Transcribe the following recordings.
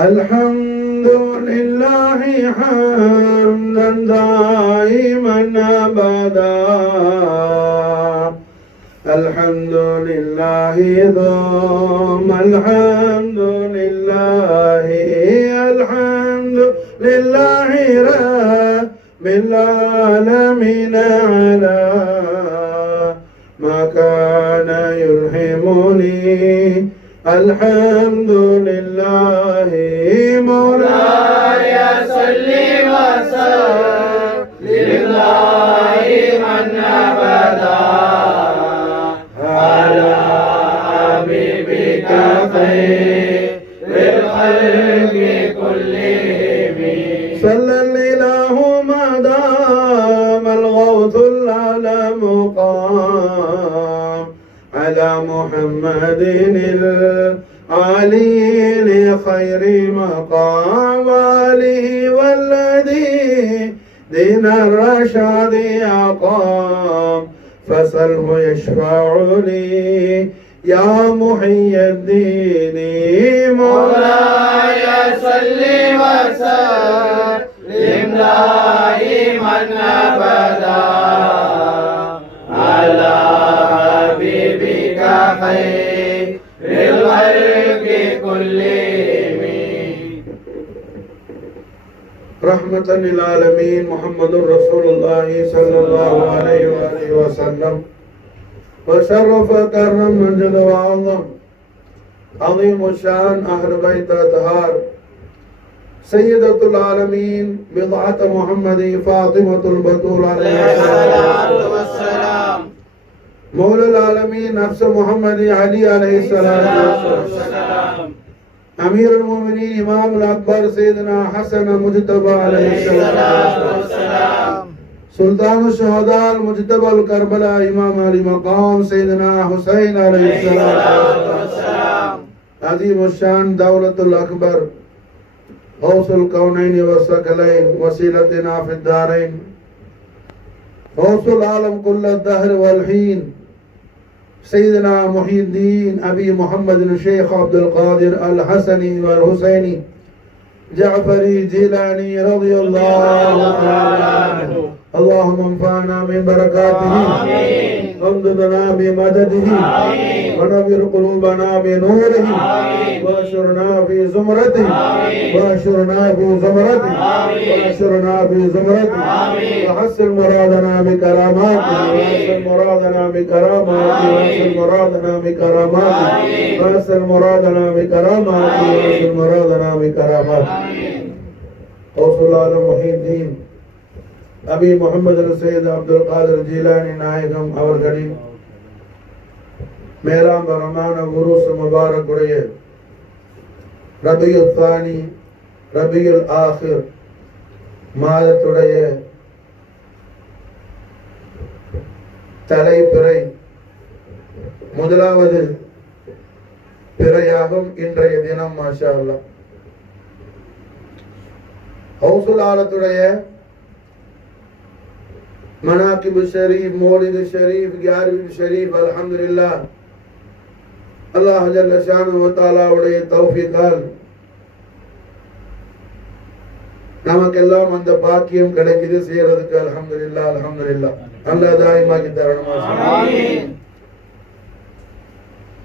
الحمد لله حمدا دائما أبدا الحمد لله ثم الحمد لله الحمد لله رب العالمين على ما كان يلهمني الحمد لله مولاي صل وسلم دائما أبدا على حبيبك خير الخلق كلهم صلى الإله ما دام الغوث الأعلى مقام على محمد العلي لخير مقام آله والذي دين الرشاد أقام فسله يشفع لي يا محي الدين مولاي صل وسلم دائما أبدا على حبيبك خير الخلق كلهم رحمة للعالمين محمد رسول الله صلى الله عليه وآله وسلم وشرف كرم مجد وعظم عظيم الشان أهل بيت أطهار سيدة العالمين بضعة محمد فاطمة البتول عليه الصلاة والسلام مولى العالمين نفس محمد علي عليه الصلاة والسلام أمير المؤمنين إمام الأكبر سيدنا حسن مجتبى عليه الصلاة والسلام سلطان الشهداء المجتبى الكربلاء إمام علي مقام سيدنا حسين عليه الصلاة والسلام عظيم الشان دولة الأكبر غوث الكونين والثقلين وسيلتنا في الدارين غوث العالم كل الدهر والحين سيدنا محي الدين أبي محمد الشيخ عبد القادر الحسني والحسيني جعفري جيلاني رضي الله تعالى عنه اللهم انفعنا من بركاته وامددنا بمدده ونبر قلوبنا بنوره واشرنا في زمرته واشرنا في زمرته واشرنا في زمرته وحسن مرادنا بكراماته وحسن مرادنا بكراماته وحسن مرادنا بكراماته وحسن مرادنا بكراماته وحسن مرادنا بكراماته غوث العالم محي الدين அபி முகமது சையத் அப்துல் காதர் ஜீலானி நாயகம் அவர்களின் மேலாம்பரமான உருஸ் முபாரக்குடைய ரபியுல் தானி ரபியுல் ஆஹிர் மாதத்துடைய தலைப்பிறை முதலாவது பிறையாகும் இன்றைய தினம் மாஷா அல்லாஹ் ஹவுசுல் ஆலத்துடைய मनाकिब शरीफ मौलिद शरीफ 11वीं शरीफ अल्हम्दुलिल्लाह अल्लाह जल्ल शानु व तआला உடைய தௌஃபீகால் நமக்கெல்லாம் அந்த பாக்கியம் கிடைக்குது செய்யறதுக்கு அல்ஹம்துலில்லாஹ் அல்ஹம்துலில்லாஹ் அல்லாஹ் தாயிமாக்கி தரணும் ஆமீன்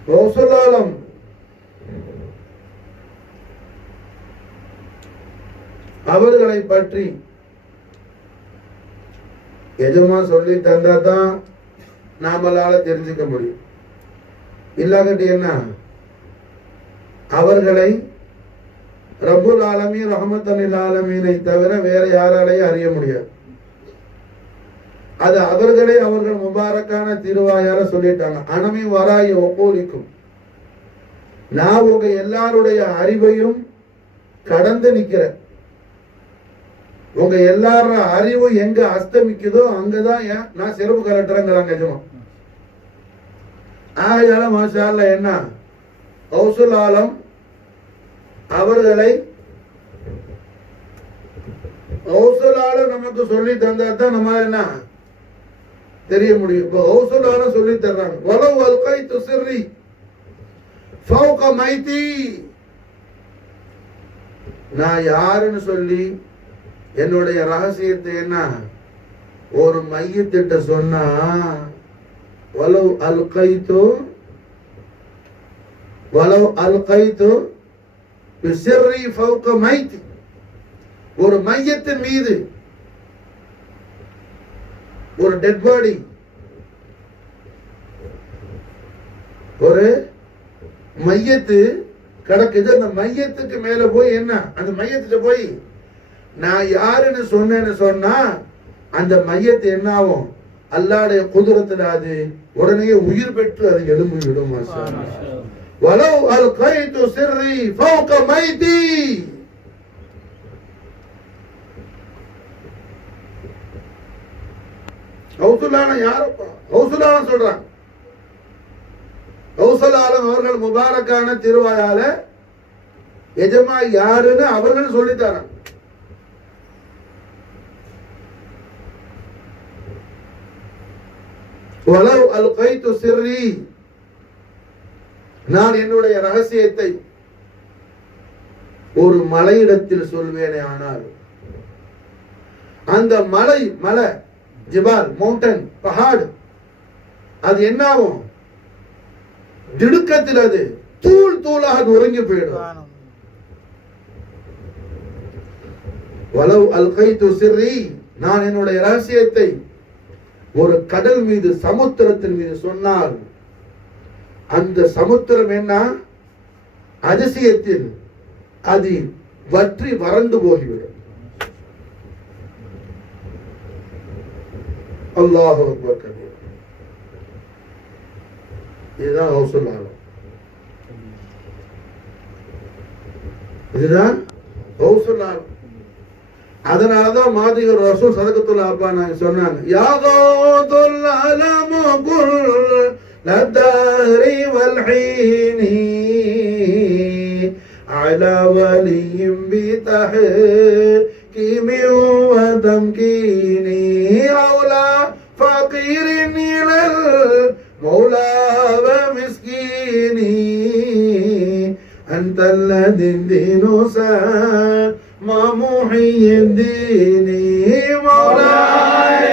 கௌசுல் ஆலம் அவர்களை பற்றி எஜமா சொல்லி தந்தா தான் நாமளால தெரிஞ்சுக்க முடியும். இல்லாகட்டி என்ன அவர்களை ரப்புல் ஆலமீன் ரஹ்மத்தல் ஆலமீனை தவிர வேற யாராலையும் அறிய முடியாது. அது அவர்களை அவர்கள் முபாரக்கான திருவாயார சொல்லிட்டாங்க. அனமி வராய ஒப்போலிக்கும் நான் உங்க எல்லாருடைய அறிவையும் கடந்து நிக்கிறேன். உங்க எல்லார அறிவு எங்க அஸ்தமிக்குதோ அங்கதான் நான் சிறப்பு கலட்டுறேங்கிறாங்க எஜமா. ஆகையால மாஷா அல்லாஹ் என்ன கௌசுல் ஆலம் அவர்களை கௌசுல் ஆலம் நமக்கு சொல்லி தந்தா தான் நம்ம என்ன தெரிய முடியும். இப்போ கௌசுல் ஆலம் சொல்லி தர்றாங்க. வலவ் அல்கைது சிர்ரி ஃபௌக மைதி நான் யாருன்னு சொல்லி என்னுடைய ரகசியத்தை என்ன ஒரு மையத்திட்ட சொன்னா, வலவ் அல்கைத்து பிசிர்ரி ஃபௌக மைத்தி, ஒரு மையத்தின் மீது ஒரு டெட் பாடி, ஒரு மையத்து கிடக்குது, அந்த மையத்துக்கு மேல போய் என்ன, அந்த மையத்துக்கு போய் நான் யாருன்னு சொன்னேன்னு சொன்னா அந்த மையத்தை என்ன ஆகும், அல்லாஹ்வுடைய குதிரத்துல அது உடனே உயிர் பெற்று அது எழும்பி விடும். வலவ் அல்கைது சிர்ரி ஃபௌக மைதி, கௌசுலான யாரப்பா, கௌசுலான சொல்றாங்க. கௌசலாலம் அவர்கள் முபாரக்கான திருவாயால எஜமா யாருன்னு அவர்கள் சொல்லித்தாராங்க. வலவ் அல்கைது சிர்ரி, நான் என்னுடைய ரகசியத்தை ஒரு மலையிடத்தில் சொல்வேனே ஆனால் அந்த மலை ஜிபால், மவுண்டன், பஹாடு, அது என்னாகும், திடுக்கத்தில் அது தூள் தூளாக நுறங்கி போயிடும். வலவ் அல்கைது சிர்ரி, நான் என்னுடைய ரகசியத்தை ஒரு கடல் மீது, சமுத்திரத்தின் மீது சொன்னால் அந்த சமுத்திரம் என்ன, அதிசயத்தில் அது வற்றி வறண்டு போகிவிடும். அல்லாஹ் அக்பர் கபீர். இதுதான் கௌசுல் ஆலம், இதுதான் கௌசுல் ஆலம். அதனாலதான் மாதிகர் ரசூல் சதகத்துல் அப்பா நாங்க சொன்னாங்க, யா கௌதுல் ஆலம் குல் லதாரி வல் ஹீனி அலா வலியும் பிதஹ்கீமி வ தம்கீனி அவுலா ஃபகீரின் இலல் மௌலா வ மிஸ்கீனி أنت الذي الدين ما محي الدين مولاي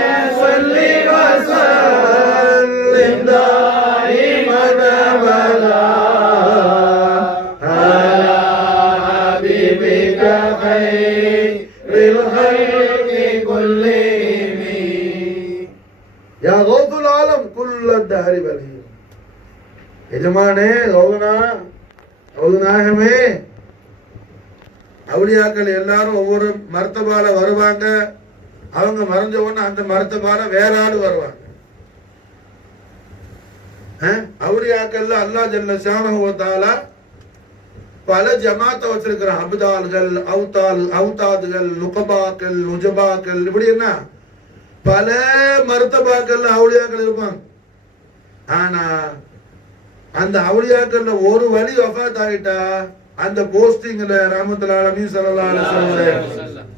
صل وسلم دائما أبدا على حبيبك خير الخلق كلهم يا غوث العالم كل الدهر بلي. எஜமானே கௌதனா, கௌதநாயகமே, அவுலியாக்கள் எல்லாரும் ஒவ்வொரு மர்த்தபால வருவாங்க. அவங்க மறைஞ்ச உடனே அந்த மர்த்தபால வேற ஆளு வருவாங்க. அவுலியாக்கள்ல அல்லாஹ் ஜல்ல ஷானஹு வ தஆலா பல ஜமாத்தை வச்சிருக்கிறான். அப்தால்கள், அவுதாதுகள், நுகபாக்கள், நுஜபாக்கள், இப்படி என்ன பல மர்த்தபாக்கள் அவுலியாக்கள் இருப்பாங்க. ஆனா அந்த அவுலியாக்கள்ல ஒரு வழி வஃபாத் ஆகிட்டா அந்த போஸ்டிங்ல ரஹ்மத்துல் ஆலமீன் ஸல்லல்லாஹு அலைஹி வஸல்லம்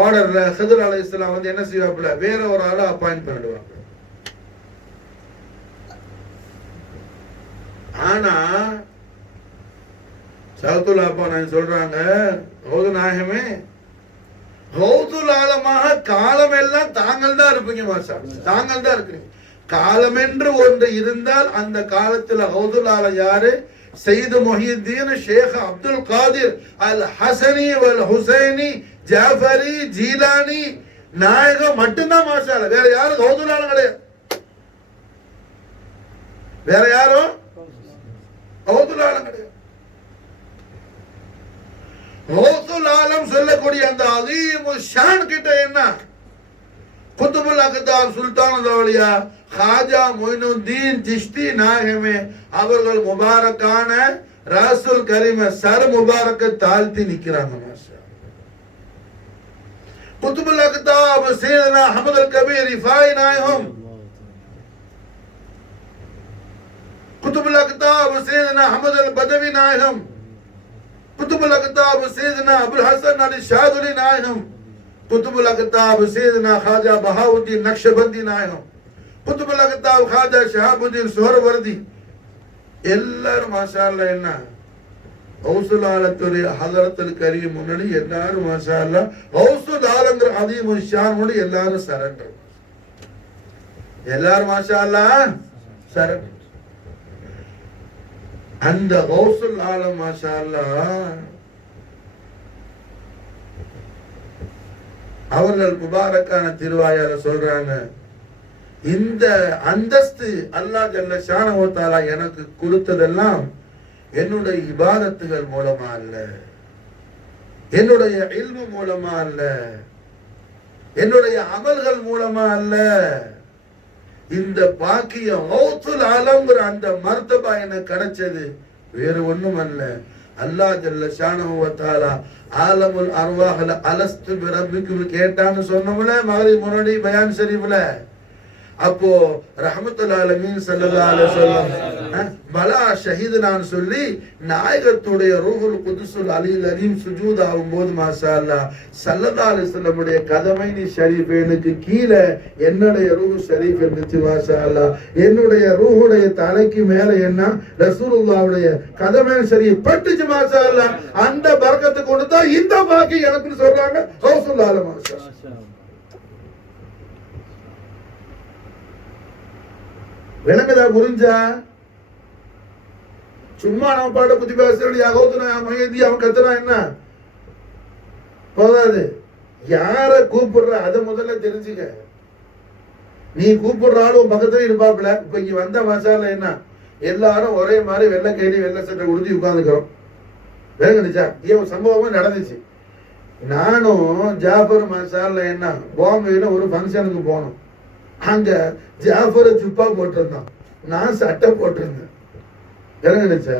ஆர்டர்ல ஹிதர் அலைஹிஸ்ஸலாம் வந்து என்ன செய்வாப்ல, வேற ஒரு ஆளை அப்பாயிண்ட் பண்ணிடுவாங்க. ஆனா சஹத்துல் அப்பா நான் சொல்றாங்க, கௌதுல் நாயகமே, கௌதுல் ஆலமாக காலம் எல்லாம் தாங்கள் தான் இருப்பீங்க மாஷா, தாங்கள் தான் இருக்கிறீங்க. காலம் என்று ஒன்று இருந்தால் அந்த காலத்தில் கௌதுல் ஆலம் யாரு, சையது முஹியுத்தீன் ஷேக் அப்துல் காதிர் அல் ஹசனி வல் ஹுசைனி ஜாஃபரி ஜீலானி நாயகம் மட்டும்தான் மாஷா அல்லாஹ். வேற யாரும் கௌதுல் ஆலம் கிடையாது. வேற யாரும் கௌதுல் ஆலம் கிடையாது. கௌதுல் ஆலம் சொல்லக்கூடிய அந்த அதீமு ஷான் கிட்ட என்ன, குதுபுல் அக்தார் சுல்தான் அவுலியா காஜா மொயினுத்தீன் சிஷ்தி நாயகமே அவர்கள் முபாரக்கான ரசூல் கரீம சர் முபாரக்க தாழ்த்தி நிக்கிறாங்க. மாஷா குதுபுல் அக்தாப் சையதுனா அஹ்மத் அல் கபீர் ரிஃபாய் நாயகம், குதுபுல் அக்தாப் சையதுனா அஹ்மத் அல் பதவி நாயகம், குதுபுல் அக்தாப் சையதுனா அபுல் ஹசன் அலி ஷாதுலி நாயகம், குதுபுல் அக்தாப் சையதுனா खाजा बहाउद्दीन நக்ஷபந்தி நாயகம், குதுபுல் அக்தாப் खाजा ஷஹாபுதீன் சுஹர்வர்தி, எல்லாரும் மாஷா அல்லாஹ் என்ன கௌசுல் ஆலத்துடைய ஹதரத்துல் கரீம் முன்னாடி எல்லாரும் மாஷா அல்லாஹ் கௌசுல் ஆலங்கிற அதீமு ஷான் முன்னாடி எல்லாரும் சரண்டர். எல்லாரும் மாஷா அல்லாஹ் சரண்டர். அந்த கௌசுல் ஆலம் மாஷா அல்லாஹ் அவர்கள் முபாரக்கான திருவாயால சொல்றாங்க, இந்த அந்தஸ்து அல்லாஹ் ஜல்ல ஷானஹு வ தஆலா எனக்கு கொடுத்ததெல்லாம் என்னுடைய இபாதத்துகள் மூலமா அல்ல, என்னுடைய இல்மு மூலமா அல்ல, என்னுடைய அமல்கள் மூலமா அல்ல. இந்த பாக்கியம் கௌசுல் ஆலம்ங்கிற அந்த மர்தபா எனக்கு கிடைச்சது வேறு ஒண்ணும் அல்ல, அல்லாஹ் ஜல்ல ஷானஹு வ தஆலா ஆலமுல் அர்வாஹ்ல அலஸ்து பிரப்பிக்கும் கேட்டான்னு சொன்னோம்ல மகரிப் முன்னாடி பயான் ஷரீஃப்ல. அப்போ ரஹ்மத்துல் ஆலமீன் ஸல்லல்லாஹு அலைஹி வஸல்லம் பலா ஷஹீதுனான்னு சொல்லி நாயகத்துடைய ரூஹுல் குதுஸுல் அலில் அலீம் சுஜூத் ஆகும்போது மாஷா அல்லாஹ் ஸல்லல்லாஹு அலைஹி வஸல்லமுடைய கதமைனி ஷரீஃபேனுக்கு கீழே என்னுடைய ரூஹ் ஷரீஃப் இருந்துச்சு மாஷா அல்லாஹ். என்னுடைய ரூஹுடைய தலைக்கு மேல என்ன ரசூலுல்லாஹ்வுடைய கதமைனி ஷரீஃப் பட்டுச்சு மாஷா அல்லாஹ். அந்த பரக்கத்தை கொண்டு தான் இந்த பாக்கி எனக்கு சொல்றாங்க கௌசுல் ஆலம் மாஷா அல்லாஹ். விளங்குதா? புரிஞ்சா? சும்மா நம்ம பாட்ட குத்தி பேசுறோம், அவன் கத்துறான் என்ன போதாது. யார கூப்பிடுற அதை முதல்ல தெரிஞ்சுக்க. நீ கூப்பிடுற ஆளும் பக்கத்துல இருப்பாப்புல. இப்ப இங்க வந்த மசாலா என்ன, எல்லாரும் ஒரே மாதிரி வெள்ளை கேடி வெள்ளை சட்டை உடுத்தி உட்கார்ந்துக்கிறோம். விளங்குச்சா? இவன் சம்பவமும் நடந்துச்சு. நானும் ஜாஃபர் மசாலா என்ன பாம்பேல ஒரு ஃபங்க்ஷனுக்கு போனோம். அங்க ஜாஃபர் ஜுப்பா போட்டிருந்தான், நான் சட்டை போட்டிருந்தேன். நினைச்சா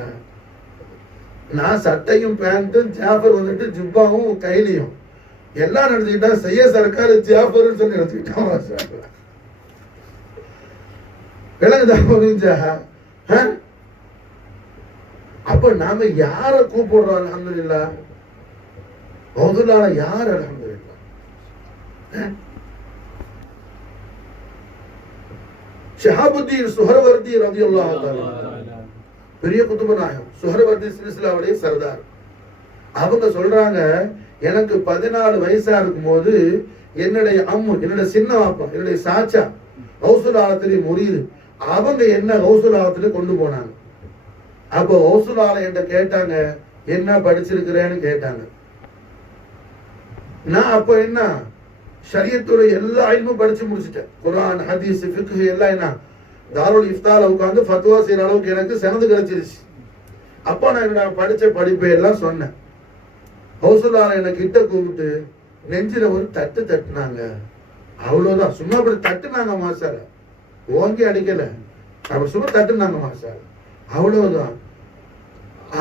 நான் சட்டையும் பேண்ட்டும், ஜாஃபர் வந்துட்டு ஜுப்பாவும் கைலியும் எல்லாம் நினைச்சுக்கிட்டா செய்ய சர்க்கார் ஜாஃபர் சொல்லி நினைச்சுக்கிட்டான். விளங்குதா? புரிஞ்சா? அப்ப நாம யார கூப்பிடுறோம்? அல்ஹம்துலில்லாஹ். மௌதுலான யார்? அல்ஹம்துலில்லாஹ். ஷஹாபுத்தீன் சுஹரவர்தி ரலியல்லாஹு தஆலா பெரிய குதுப நாயகம், சுஹரவர்தி சில்சிலாவுடைய சர்தார். அவங்க சொல்றாங்க, எனக்கு 14 வயசா இருக்கும்போது என்னுடைய அம்மு, என்னுடைய சின்ன வாப்பா, என்னுடைய சாச்சா கௌசுல் ஆலத்திலே முரீது, அவங்க என்ன கௌசுல் ஆலத்திலே கொண்டு போனாங்க. அப்போ கௌசுல் ஆலம் என்கிட்ட கேட்டாங்க, என்ன படிச்சிருக்கிறேன்னு கேட்டாங்க. நான் அப்ப என்ன ஷரியத்துடைய எல்லா இல்மும் படிச்சு முடிச்சுட்டேன். குர்ஆன், ஹதீஸ், ஃபிக்ஹ் எல்லாம் என்ன தாருல் இஃப்தால உட்கார்ந்து ஃபத்வா செய்யற அளவுக்கு எனக்கு சனது கிடைச்சிருச்சு. அப்போ நான் படிச்ச படிப்பை எல்லாம் சொன்னேன். கௌசுல் ஆலம் என்னை கிட்ட கூப்பிட்டு நெஞ்சில ஒரு தட்டு தட்டுனாங்க. அவ்வளவுதான், சும்மா அப்படி தட்டுனாங்க மாசால, ஓங்கி அடிக்கல, அப்படி சும்மா தட்டுனாங்க மாசால, அவ்வளவுதான்.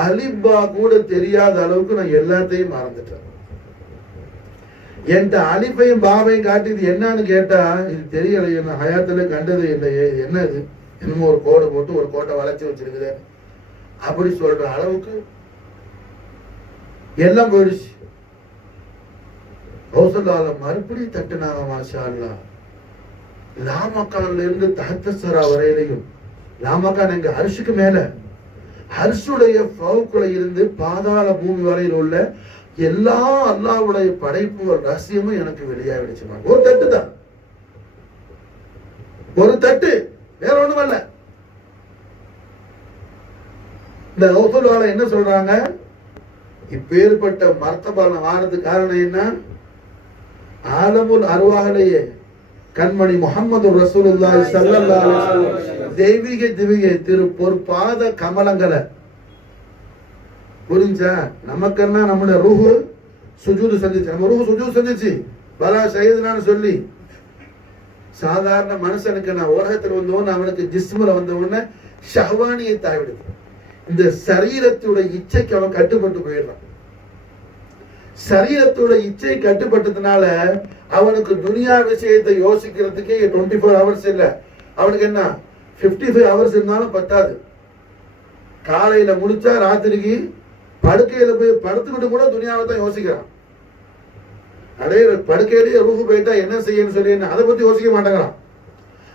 அலிபா கூட தெரியாத அளவுக்கு நான் எல்லாத்தையும் மறந்துட்டேன். என்கிட்ட அலிப்பையும் பாபையும் காட்டி இது என்னன்னு கேட்டா, இது தெரியலையே, நான் ஹயாத்துல கண்டது இல்லையே, இது என்னது, என்னமோ ஒரு கோடை போட்டு ஒரு கோட்டை வளைச்சு வச்சிருக்குது அப்படி சொல்ற அளவுக்கு எல்லாம் போயிடுச்சு. கௌசுல் ஆலம் மறுபடியும் தட்டுனாங்க மாஷா அல்லாஹ். லாமக்கான்ல இருந்து தஹத்தஸரா வரையிலையும், லாமக்கான் எங்க அரிசுக்கு மேல, அரிசுடைய ஃபவுக்குல இருந்து பாதாள பூமி வரையில் உள்ள எல்லா அல்லாஹ்வுடைய படைப்புகள் ரகசியமும் எனக்கு வெளியாகிடுச்சு. ஒரு தட்டு தான், ஒரு தட்டு, வேற ஒண்ணும் இல்ல. இந்த கௌசுல் ஆலம் என்ன சொல்றாங்க, இப்பேற்பட்ட மர்த்தபால வாரத்துக்கு காரணம் என்ன, ஆலமுல் அர்வாஹ்லயே கண்மணி முஹம்மது ரசூலுல்லாஹி ஸல்லல்லாஹு அலைஹி வஸல்லம் தெய்வீக திவ்ய திரு பொற்பாத கமலங்களை புரிஞ்சா. நமக்கெல்லாம் நம்முடைய ரூஹு சுஜூது செஞ்சிச்சு, நம்ம ரூஹு சுஜூது செஞ்சிச்சு பலா ஷஹீதுனான்னு சொல்லி. சாதாரண மனுஷனுக்கு நான் உலகத்தில் வந்தவன் அவனுக்கு ஜிஸ்முல வந்தவன ஷஹ்வானியை தாய்விடுது. இந்த சரீரத்துடைய இச்சைக்கு அவன் கட்டுப்பட்டு போயிடுறான். சரீரத்தோட இச்சை கட்டுப்பட்டதுனால அவனுக்கு துனியா விஷயத்தை யோசிக்கிறதுக்கே 24 ஹவர்ஸ் இல்ல. அவனுக்கு என்ன 55 ஹவர்ஸ் இருந்தாலும் பத்தாது. காலையில முடிச்சா ராத்திரிக்கு படுக்கையில போய் படுத்துக்கிட்டு கூட துனியாவை தான் யோசிக்கிறான். அதே படுக்கையிலேயே ரூஹு போயிட்டா என்ன செய்யணும் சொல்லி அதை பத்தி யோசிக்க மாட்டேங்கிறான்.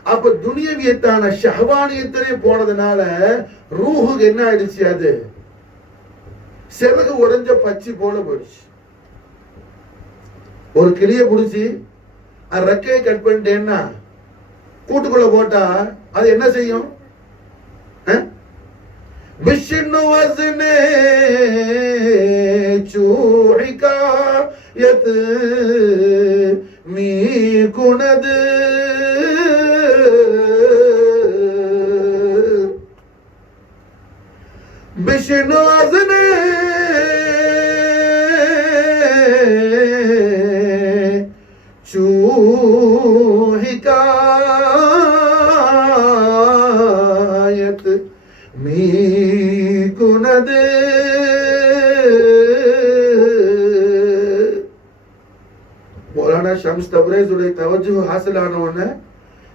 அப்ப துனியவியத்தான ஷஹ்வானியத்திலே போனதுனால ரூஹுக்கு என்ன ஆயிடுச்சு, அது சிறகு உடைஞ்ச பச்சி போல போயிடுச்சு. ஒரு கிளிய புடிச்சு ரெக்கையை கட் பண்ணிட்டேன்னா கூட்டுக்குள்ள போட்டா அது என்ன செய்யும்? விஷ்ணு வஸ்னே சூஹிகாயத் மீ குனது விஷ்ணு வஸ்னே சூஹிகாயத் மீ குனது. மௌலானா ஷம்ஸ் தப்ரீஸுடைய தவஜ்ஜு ஹாசில் ஆன உடனே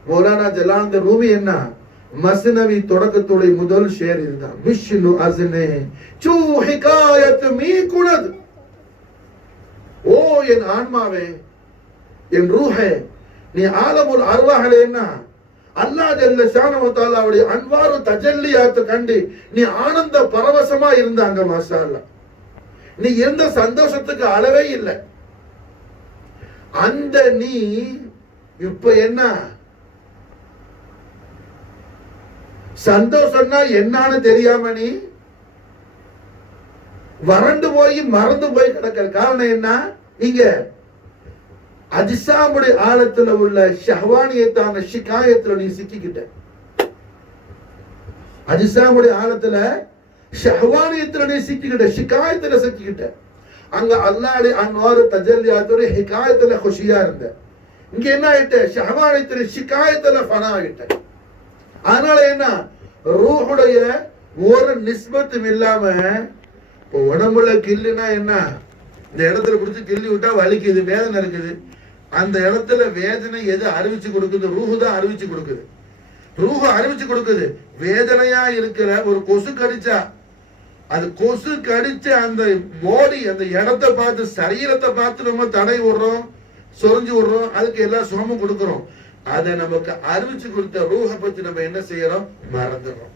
மௌலானா ஜலாலுத்தீன் ரூமி என்ன மஸ்னவி தொடக்கத்துடைய முதல் ஷேர் இதுதான். விஷ்ணு அஸ்னே சூ ஹிகாயத் மீ குனது. ஓ என் ஆன்மாவே, என் ரூஹே, நீ ஆலமுல் அர்வாஹ்ல என்ன அல்லாஹ் ஜல்ல ஷானஹு வ தஆலாவுடைய அன்வாரு தஜல்லியாத் கண்டு நீ ஆனந்த பரவசமா இருந்தாங்க. மாஷா அல்லாஹ், நீ இருந்த சந்தோஷத்துக்கு அளவே இல்லை. அந்த நீ இப்ப என்ன சந்தோஷம்னா என்னன்னு தெரியாம நீ வறண்டு போய் மறந்து போய் கிடக்கிற காரணம் என்ன? இங்க அஜ்சாமுடைய ஆழத்துல உள்ள ஷஹ்வானியத்தான ஷிகாயத்துல நீ சிக்கிக்கிட்ட. அஜ்சாமுடைய ஆழத்துல ஷஹ்வானியத்துல நீ சிக்கிக்கிட்ட, ஷிகாயத்துல சிக்கிக்கிட்ட. அங்க அல்லாஹ்வுடைய அன்வாரு தஜல்லியாத்தோட ஹிகாயத்துல खुशिயா இருந்த. இங்க என்ன ஆயிட்ட? ஷஹ்வானியத்துல ஷிகாயத்துல ஃபனா ஆயிட்ட. அதனால என்ன, ரூஹுடைய ஒரு நிஸ்பத்தும் இல்லாம உடம்புல கில்லுனா என்ன, இந்த இடத்துல பிடிச்சி கிள்ளி விட்டா வலிக்குது, வேதனை இருக்குது. அந்த இடத்துல வேதனை எது அறிவிச்சு கொடுக்குது? ரூஹு தான் அறிவிச்சு கொடுக்குது. ரூஹு அறிவிச்சு கொடுக்குது. வேதனையா இருக்கிற ஒரு கொசு கடிச்சா, அது கொசு கடிச்ச அந்த பாடி அந்த இடத்தை பார்த்து சரீரத்தை பார்த்து நம்ம தடை விடுறோம், சொரிஞ்சு விடுறோம், அதுக்கு எல்லா சுகமும் கொடுக்கிறோம். அதை நமக்கு அறிவிச்சு கொடுத்த ரூஹை பத்தி நம்ம என்ன செய்யறோம்? மறந்துடுறோம்.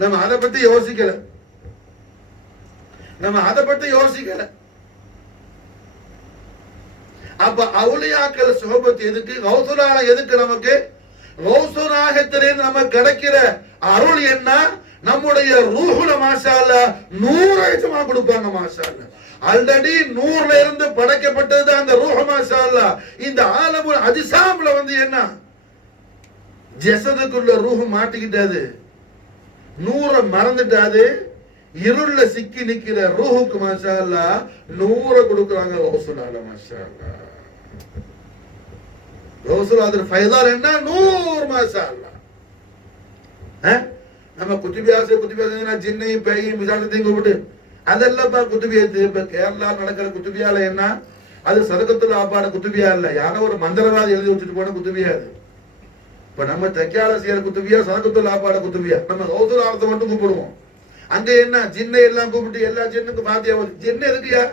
நம்ம அதை பத்தி யோசிக்கல, நம்ம அதை பத்தி யோசிக்கல. அப்ப அவுலியாக்கள் சுஹபத் எதுக்கு? கௌசுலான எதுக்கு நமக்கு? கௌசுநாயகத்திலிருந்து நமக்கு கிடைக்கிற அருள் என்ன? நம்முடைய ரூஹுல மாஷா அல்லாஹ் 100 கொடுப்பாங்க. மாஷா அல்லாஹ் ஆல்ரெடி 100ல இருந்து படைக்கப்பட்டது அந்த ரூஹ். மாஷா அல்லாஹ் இந்த ஆலமுல் அஜ்சாம்ல வந்து என்ன ஜஸதுக்குள்ள ரூஹ் மாட்டிக்கிட்டாது, 100 மறந்துட்டாது. இருள்ல சிக்கி நிக்கிற ரூஹுக்கு மாஷா அல்லாஹ் 100 கொடுக்குறாங்க கௌசுலால. மாஷா அல்லாஹ் கௌசுலால ஃபைதால் என்ன 100. மாஷா அல்லாஹ் நம்ம குத்துபியாச ஜின்னையும் பேயையும் விசாரத்தையும் கூப்பிட்டு அதெல்லாம் குத்துபியாத்து. இப்ப கேரளா நடக்கிற குத்துபியால என்ன, அது சதகத்துல ஆப்பாட குத்துபியா இல்ல, யாரோ ஒரு மந்திரவாதி எழுதி வச்சுட்டு போன குத்துபியா. அது இப்ப நம்ம தைக்கால செய்யற குத்துபியா சதகத்துல ஆப்பாட குத்துபியா. நம்ம கௌசுல் ஆலத்தை மட்டும் கூப்பிடுவோம். அங்க என்ன ஜின்னை எல்லாம் கூப்பிட்டு எல்லா ஜின்னுக்கும் பாத்தியா ஜின்னு எதுக்குயா?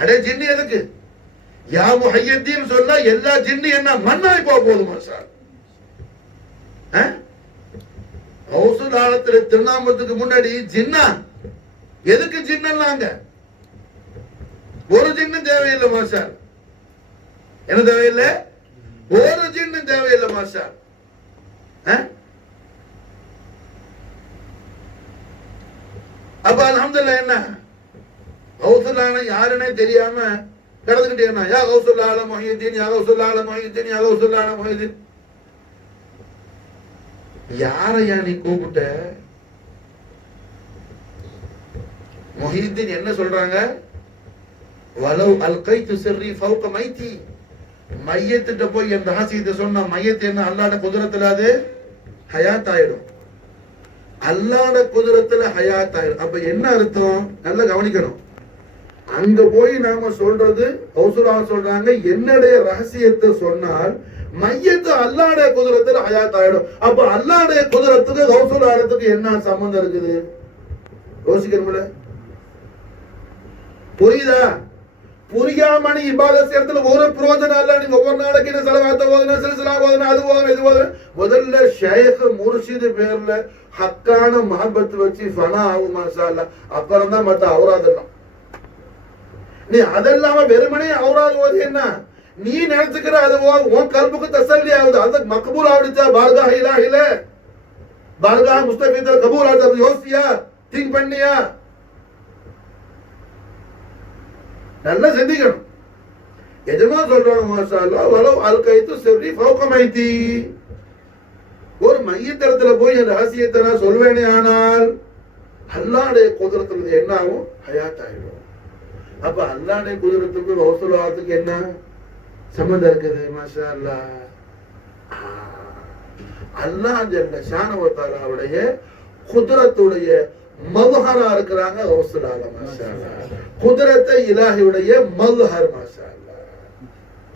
அடே ஜின்னு எதுக்கு? யா முஹய்யத்தீன் சொன்னா எல்லா ஜின்னு என்ன மண்ணாய் போக போதுமா சார்? கௌசுல் ஆலத்துல திருநாமத்துக்கு முன்னாடி ஜின்னா எதுக்கு? ஜின்னாங்க ஒரு ஜின்னு தேவையில்லை மாஷார். என்ன தேவையில்லை? ஒரு ஜின்னு தேவையில்லை மாஷார். அப்ப அல்ஹம்துலில்லாஹ் என்ன கௌசுல்லான யாருன்னே தெரியாம கடந்துக்கிட்டேன்னா யா கௌசுல்லால முஹய்யத்தீன், யா கௌசுல்லால முஹய்யத்தீன், யா கௌசுல்லால முஹய்யத்தீன். யாரையா நீ கூப்பிட்ட? முஹய்யத்தீன் என்ன சொல்றாங்க? வலவ் அல்கைத்து சிர்ரி ஃபௌக மைத்தி. மையத்திட்ட போய் என் ரகசியத்தை சொன்ன மையத்து என்ன அல்லாஹ்வுடைய குதிரத்துல அது ஹயாத் ஆயிடும். அல்லாஹ்வுடைய குதிரத்துல ஹயாத் ஆயிடும். அப்ப என்ன அர்த்தம்? நல்லா கவனிக்கணும். அங்க போய் நாம சொல்றது கௌசுலா சொல்றாங்க என்னுடைய ரகசியத்தை சொன்னால் மையத்து அல்லாஹ்வுடைய குதிரத்துல ஹயாத் ஆயிடும். அப்ப அல்லாஹ்வுடைய குதிரத்துக்கு கௌசுலாரத்துக்கு என்ன சம்பந்தம் இருக்குது? யோசிக்கணும்ல, புரியுதா? புரியாம நீ இபாதத் செய்யறதுல ஒரு பிரயோஜனம் இல்ல. நீங்க ஒவ்வொரு நாளைக்கு இந்த செலவாத்த ஓதுனா சிலசிலா ஓதுனா அது ஓதுனா இது ஓதுனா முதல்ல ஷேக் முர்ஷிது பேர்ல ஹக்கான மஹபத் வச்சு ஃபனா ஆகும் மாஷா அல்லாஹ். அப்புறம் தான் மத்த அவுராதெல்லாம். நீ அதெல்லாம வெறுமனே அவுராது ஓது என்ன நீ நினைச்சுக்கிற அது உன் கல்புக்கு தசல்லி ஆகுது, அது மக்பூல் ஆகிடுச்சா பார்காஹ் இலாஹில பார்காஹ் முஸ்தபீதுல கபூல் ஆகுது, அது யோசியா திங்க் பண்ணியா நல்லா சிந்திக்கணும். எஜமா சொல்றாங்க மாஷா அல்லாஹ் வலவ் அல்கைத்து சிர்ரி ஃபௌக மைத்தி, ஒரு மையத்தடத்துல போய் என் ரகசியத்தை நான் சொல்வேனே ஆனால் அல்லாஹ்வுடைய குதிரத்துல என்ன ஆகும், ஹயாத் ஆயிடும். அப்ப அல்லாஹ்வுடைய குதிரத்துக்கு ரசூலுல்லாஹ்வுக்கு என்ன சம்பந்தம் இருக்குது மாஷா அல்லாஹ். அல்லாஹ் ஜல்ல ஷானஹு வ தஆலாவுடைய குதிரத்துடைய மல்ஹரா இருக்கிறாங்க ரசூலுல்லாஹ் மாஷா அல்லாஹ். குதிரத்தை இலாஹியுடைய மல்ஹர் மாஷா அல்லாஹ்,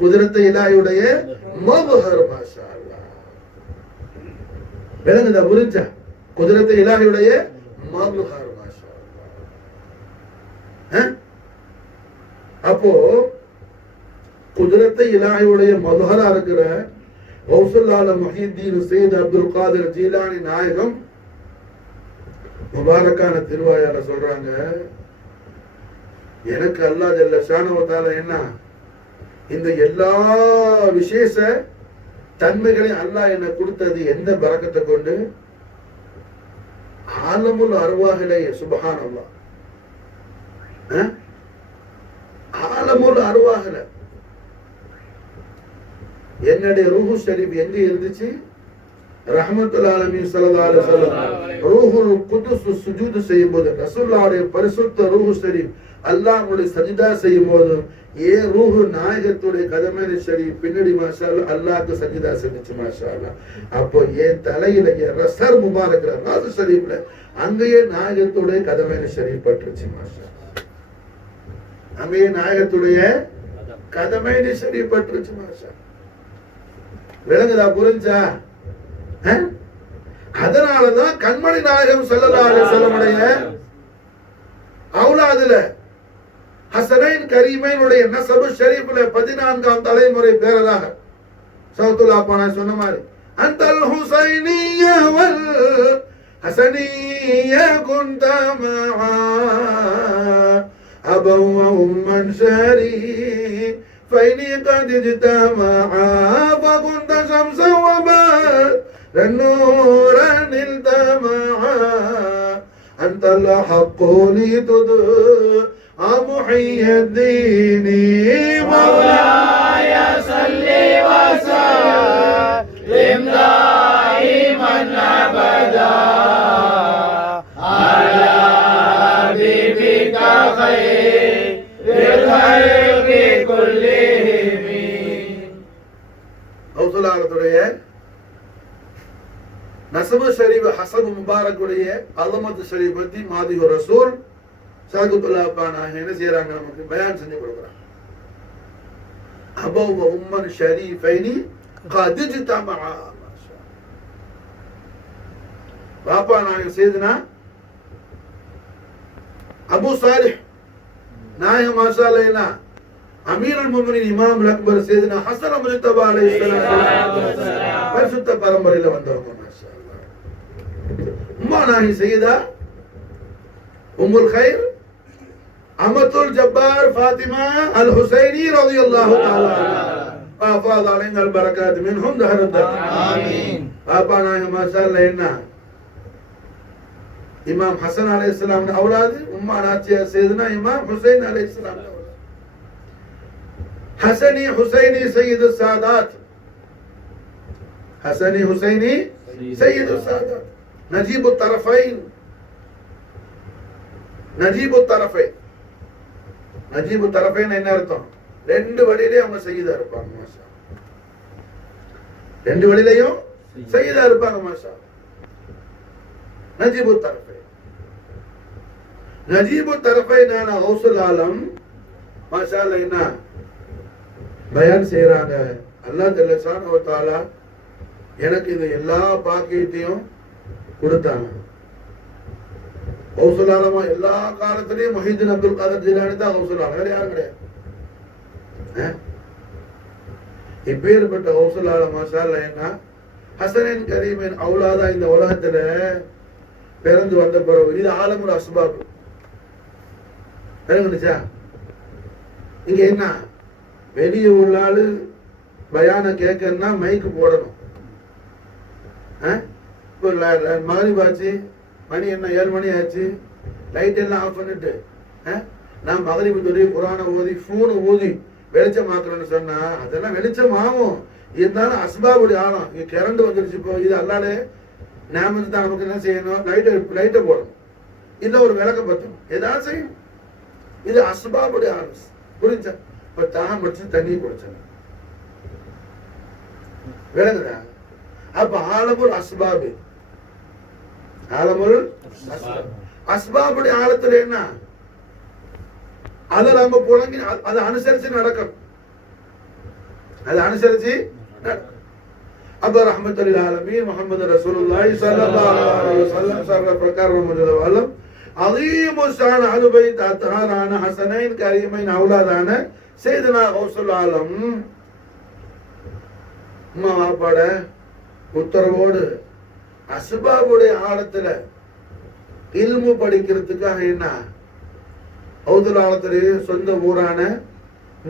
குதிரத்தை இலாஹியுடைய மல்ஹர் மாஷா அல்லாஹ். விளங்குதா புரிஞ்சா? குதிரத்தை இலாஹியுடைய மல்ஹர் மாஷா அல்லாஹ். அப்போ குதிரத்தை இலாஹியுடைய மல்ஹரா இருக்கிற கௌசுல்லால முஹித்தீன் சையத் அப்துல் காதிர் ஜீலானி நாயகம் முபாரக்கான திருவாயால சொல்றாங்க, எனக்கு அல்லாஹ் ஜல்ல ஷானஹு வ தஆலா என்ன இந்த எல்லா விசேஷ தன்மைகளையும் அல்லாஹ் என்ன கொடுத்தது எந்த பரக்கத்தை கொண்டு, ஆலமுல் அர்வாஹிலே சுப்ஹானல்லாஹ், ஆலமுல் அர்வாஹில என்னுடைய ரூஹு ஷரீஃப் எங்க இருந்துச்சு, ரஹ்மத்துல் ஆலமீன் ஸல்லல்லாஹு அலைஹி வஸல்லம் ரூஹுல் குதுஸ் சுஜூத் செய்யும்போது ரசூலுல்லாஹ்வுடைய பரிசுத்த ரூஹு ஷரீஃப் அல்லாஹ்வுடைய சஜ்தா செய்யும்போது ஏன் ரூஹு நாயகத்துடைய கதமைன ஷரீஃப் பின்னாடி மாஷா அல்லாஹ் அல்லாஹ்க்கு சஜ்தா செஞ்சுச்சு மாஷா அல்லாஹ். அப்போ ஏன் தலையில ரசர் முபாரக் ராஸ் ஷரீஃப்ல அங்கேயே நாயகத்துடைய கதமைன ஷரீஃப் பட்டுருச்சு மாஷா அல்லாஹ், அங்கேயே நாயகத்துடைய கதமைன ஷரீஃப் பட்டுருச்சு மாஷா. விளங்குதா புரிஞ்சா? அதனாலதான் கண்மணி நாயகம் ஸல்லல்லாஹு அலைஹி வஸல்லம் அவுலாதுல ஹஸனைன் கரீமைனுடைய நஸபு ஷரீஃப்ல 14ஆம் தலைமுறை பேரராக சௌத்துல் ஆப்பானா சொன்ன மாதிரி அன்தல் ஹுசைனிய வல் ஹஸனிய குன்த மஆ அபவ உம்மன் ஷரீஃபைனி கத் இஜ்தமஆ ஃபகுன்த ஷம்ஸன் வ نورا التمعا أنت الحق لتدعى محي الدين مولاي صل وسلم دائما أبدا على حبيبك خير الخلق كلهم. أوصل நஸபு ஷரீஃப் ஹஸன் முபாரக் உடைய அலமத் ஷரீஃப் பத்தி மாதிஹு ரசூல் ஸல்லல்லாஹு அலைஹி என்ன செய்றாங்க, நமக்கு பயான் செஞ்சு கொடுக்குறாங்க. அபவ உம்மன் ஷரீஃபைனி قد اجتمعا. பாப்பா நாயகம் சையதுனா அபூ சாலிஹ் நாயகம் மாஷா அல்லாஹ் அமீருல் முஃமினீன் இமாம் அக்பர் சையதுனா ஹஸன் முஜ்தபா அலைஹிஸ்ஸலாம் பரிசுத்த பரம்பரையில வந்தவங்க மாஷா அல்லாஹ். உம்மா நாயகி சையதா உம்முல் கைர் அமத்துல் ஜப்பார் ஃபாத்திமா அல் ஹுசைனி ரலியல்லாஹு தஆலா அஃபாத அலைஹில் பரக்காத் மின்ஹும் தஹரத் ஆமீன். பாப்பா நாயகம் மாஷா அல்லாஹ் என்ன இமாம் ஹசன் அலைஹிஸ்ஸலாம் அவுலாது, உம்மா நாச்சியா சையதுனா இமாம் ஹுசைன் அலைஹிஸ்ஸலாம் ஹசனி ஹுசைனி சையது சாதாத், ஹசனி ஹுசைனி சையது சாதாத் நஜீபு தரஃபைன், நஜீபு தரஃபைன். நஜீபு தரஃபைன் என்ன அர்த்தம்? ரெண்டு வழியிலே அவங்க சையதா இருப்பாங்க மாஷா, ரெண்டு வழியிலையும் சையதா இருப்பாங்க மாஷா. நஜீபு தரஃபைன், நஜீபு தரஃபைன் கௌசுல் ஆலம் மாஷா அல்லாஹ் என்ன பயான் செய்யறாங்க. அல்லாஹ் ஜல்ல ஷானஹு வ தஆலா எனக்கு இந்த எல்லா பாக்கியத்தையும் கொடுத்தாங்க. கௌசுல் ஆலமா எல்லா காலத்திலையும் முஹிதீன் அப்துல் காதர் ஜிலானி தான் கௌசுல் ஆலம், வேற யாரும் கிடையாது. இப்பேற்பட்ட ஹவுசுல்லால மசாலா என்ன ஹசனின் கரீமின் அவுலாதா இந்த உலகத்துல பிறந்து வந்த பிறகு இது ஆலமுல் அஸ்பாப் விளங்குச்சா? இங்க என்ன வெளியே உள்ள ஆளு பயான கேட்கணும்னா மைக்கு போடணும். இப்போ மகரிப் ஆச்சு, மணி என்ன 7 மணி ஆச்சு, லைட் எல்லாம் ஆஃப் பண்ணிட்டு நான் மகரிப் சொல்லி குரானை ஓதி ஃபோனு ஊதி வெளிச்சமாக்குறேன்னு சொன்னா அதெல்லாம் வெளிச்சம் ஆகும். இருந்தாலும் அஸ்பாபுடைய ஆழம் இங்க கரண்ட் வந்துருச்சு. இப்போ இது அல்லாலே நாம தான் நமக்கு என்ன செய்யணும்? லைட்டை போடணும், இல்ல ஒரு விளக்க பத்தணும், ஏதாவது செய்யணும். இது அஸ்பாபுடைய ஆழம். புரிஞ்சா? இப்ப தாகம் படிச்சு தண்ணி குடிச்சாங்க, விளங்குதா? அப்ப ஆலமுல் அஸ்பாபு, ஆலமுல் அஸ்பாபுடைய ஆழத்துல என்ன? அதை நம்ம புழங்கி அதை அனுசரிச்சு நடக்கணும், அதை அனுசரிச்சு அப்ப ரஹ்மத்துல் ஆலமீன் முஹம்மது ரசூலுல்லாஹி ஸல்லல்லாஹு அலைஹி வஸல்லம் சர்வ பிரகாரமுள்ள வல்லம் அதீமு ஷான் அலுபைத் அத்ஹாரான ஹஸனைன் கரீமைன் அவுலாதான சையதுனா கௌசுல் ஆலம் அம்மா வாப்பாட உத்தரவோடு அஸ்பாபுடைய ஆழத்துல இல்மு படிக்கிறதுக்காக என்ன ஹவுதுல் ஆலத்திலே சொந்த ஊரான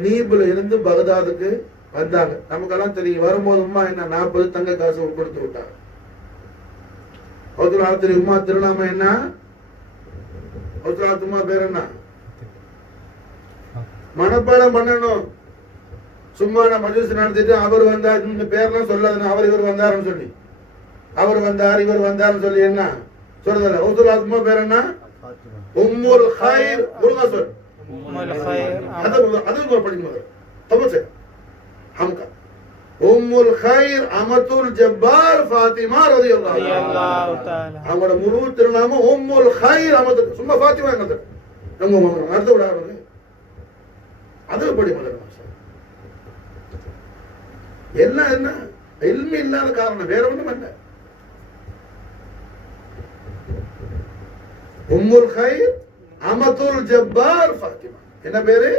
நீபுல இருந்து பகதாதுக்கு வந்தாங்க. நமக்கெல்லாம் தெரியும். வரும்போது உமா என்ன 40 தங்க காசு கொடுத்து விட்டாங்க. ஹவுதுல் ஆலத்திலே உமா திருநாம என்ன? ஹவுதுல் ஆலத்து உமா பேர் என்ன? மனப்பாடம் பண்ணணும். சும்மா நான் மஜ்லிஸ் நடத்திட்டு அவர் வந்தார் இந்த பேர்லாம் சொல்லாதுன்னு அவர் இவர் வந்தாருன்னு சொல்லி அவர் வந்தார் இவர் வந்தாருன்னு சொல்லி என்ன சொல்றதில்ல. ஹவுதுல் ஆலத்து உமா பேர் என்ன? உம்முல் கைர். ஒழுங்கா சொல். உம்முல் கைர். அது படிக்கணும். தப்பு हमका उम्मुल खैर अमतुल जब्बार फातिमा रदियल्लाहु ताला அவங்களோட முழு திருநாமம் உம்முல் கைர் அமதுல் சும்மா ஃபாத்திமாங்கிறது நம்ம அர்த்தம் விடாது. அது படி முதல்ல எல்லாம் என்ன இல்மு இல்லாத காரணம், வேற ஒண்ணும் இல்ல. உம்முல் கைர் அமதுல் ஜப்பார் ஃபாத்திமா. என்ன பேரு?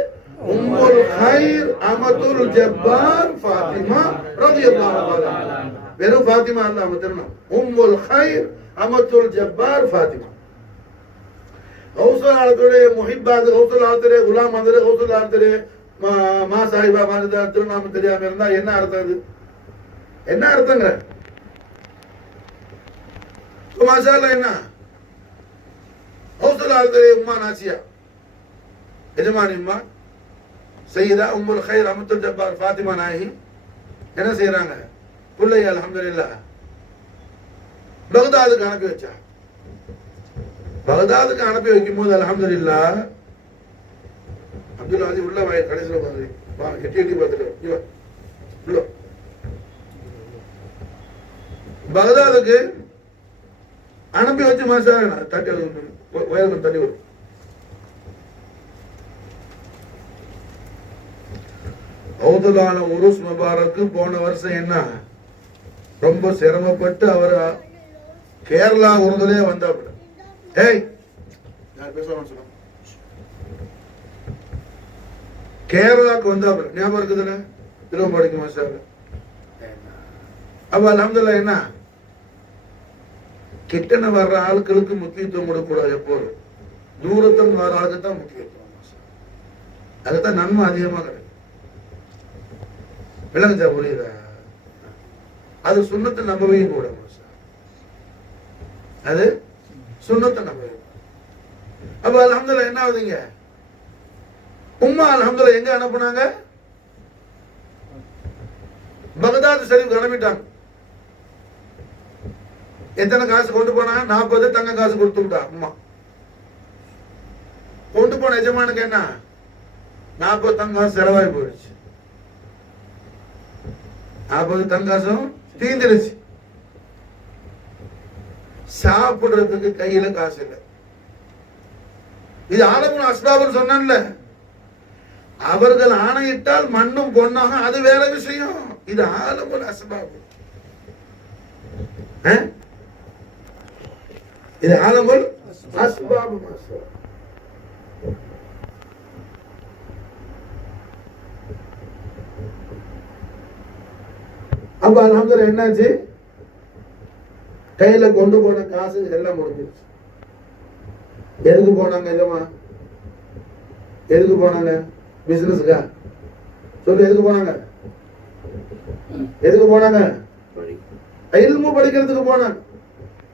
உம்முல் கைர் அமதுல் ஜப்பார் ஃபாத்திமா ரலியல்லாஹு தஆலா. வெறும் ஃபாத்திமா அல்ல, அவ திருநாமம் உம்முல் கைர் அமதுல் ஜப்பார் ஃபாத்திமா. கௌசுல் ஆலத்துடைய முஹிப்பாத், கௌசுல் ஆலத்துடைய குலாம் அந்த கௌசுல் ஆலத்துடைய மா சாஹிபா மாதிரி திருநாமம் தெரியாம இருந்தா என்ன அர்த்தம்? அது என்ன அர்த்தங்க? மாஷா அல்லாஹ். என்ன கௌசுல் ஆலத்துடைய உம்மா நாசியா எஜமானி உம்மா சையதா உம்முல் கைர் அமதுல் ஜப்பார் ஃபாத்திமா நாயகி என்ன செய்யறாங்க? பிள்ளைய அல்ஹம்துலில்லாஹ் பகதாதுக்கு அனுப்பி வச்சா. பகதாதுக்கு அனுப்பி வைக்கும் போது அல்ஹம்துலில்லாஹ் அப்துல் ஆதி உள்ள வாய் கடைசியில் உட்காந்து எட்டி எட்டி பார்த்துட்டு உள்ள பகதாதுக்கு அனுப்பி வச்சு மாசா தட்டி உயரம் தள்ளி வரும். ஹவுதுல்லான உருஸ் முபாரக்கு போன வருஷம் என்ன ரொம்ப சிரமப்பட்டு அவர் கேரளா உருதுலே வந்தாப்புல. ஏய் யார் பேசலாம் சொல்லுங்க. கேரளாக்கு வந்தாப்புல ஞாபகம் இருக்குதுல்ல? திருவம்பாடிக்கு மாஸ்டர். அப்ப அல்ஹம்துலில்லாஹ் என்ன கிட்டன வர்ற ஆட்களுக்கு முக்கியத்துவம் கொடுக்கூடாது. எப்போது தூரத்தில் வர ஆளுக்கு தான் முக்கியத்துவம். அதுதான் நன்மை அதிகமா கிடைக்கும். விளங்குச்சா? புரியுதா? அது சுன்னத்தை நம்பவையும் கூட. அது சுன்னத்தை நம்பவையும். அப்ப அல்ஹம்துலில்லாஹ் என்ன ஆகுதுங்க? உம்மா அல்ஹம்துலில்லாஹ் எங்க அனுப்புனாங்க? பகதாத் ஷரீஃப் அனுப்பிட்டாங்க. எத்தனை காசு கொண்டு போனா? 40 தங்க காசு கொடுத்து விட்டா அம்மா. கொண்டு போன எஜமானுக்கு என்ன 40 தங்க காசு செலவாகி போயிடுச்சு. 40 தங்க காசும் தீந்துருச்சு. சாப்பிடுறதுக்கு கையில காசு இல்லை. இது ஆலமுல் அஸ்பாப்னு சொன்னேன்ல. அவர்கள் ஆணையிட்டால் மண்ணும் பொண்ணாக, அது வேற விஷயம். இது ஆலமுல் அஸ்பாப். இது ஆலமுல் அஸ்பாப். அப்ப அல்ஹம்துலில்லாஹ் என்னாச்சு, கையில கொண்டு போன காசு எல்லாம் முடிஞ்சிருச்சு. எதுக்கு போனாங்க இதமா? எதுக்கு போனாங்க? பிசினஸுக்கா? சொல்லு, எதுக்கு போனாங்க? எதுக்கு போனாங்க? இல்மு படிக்கிறதுக்கு போனாங்க,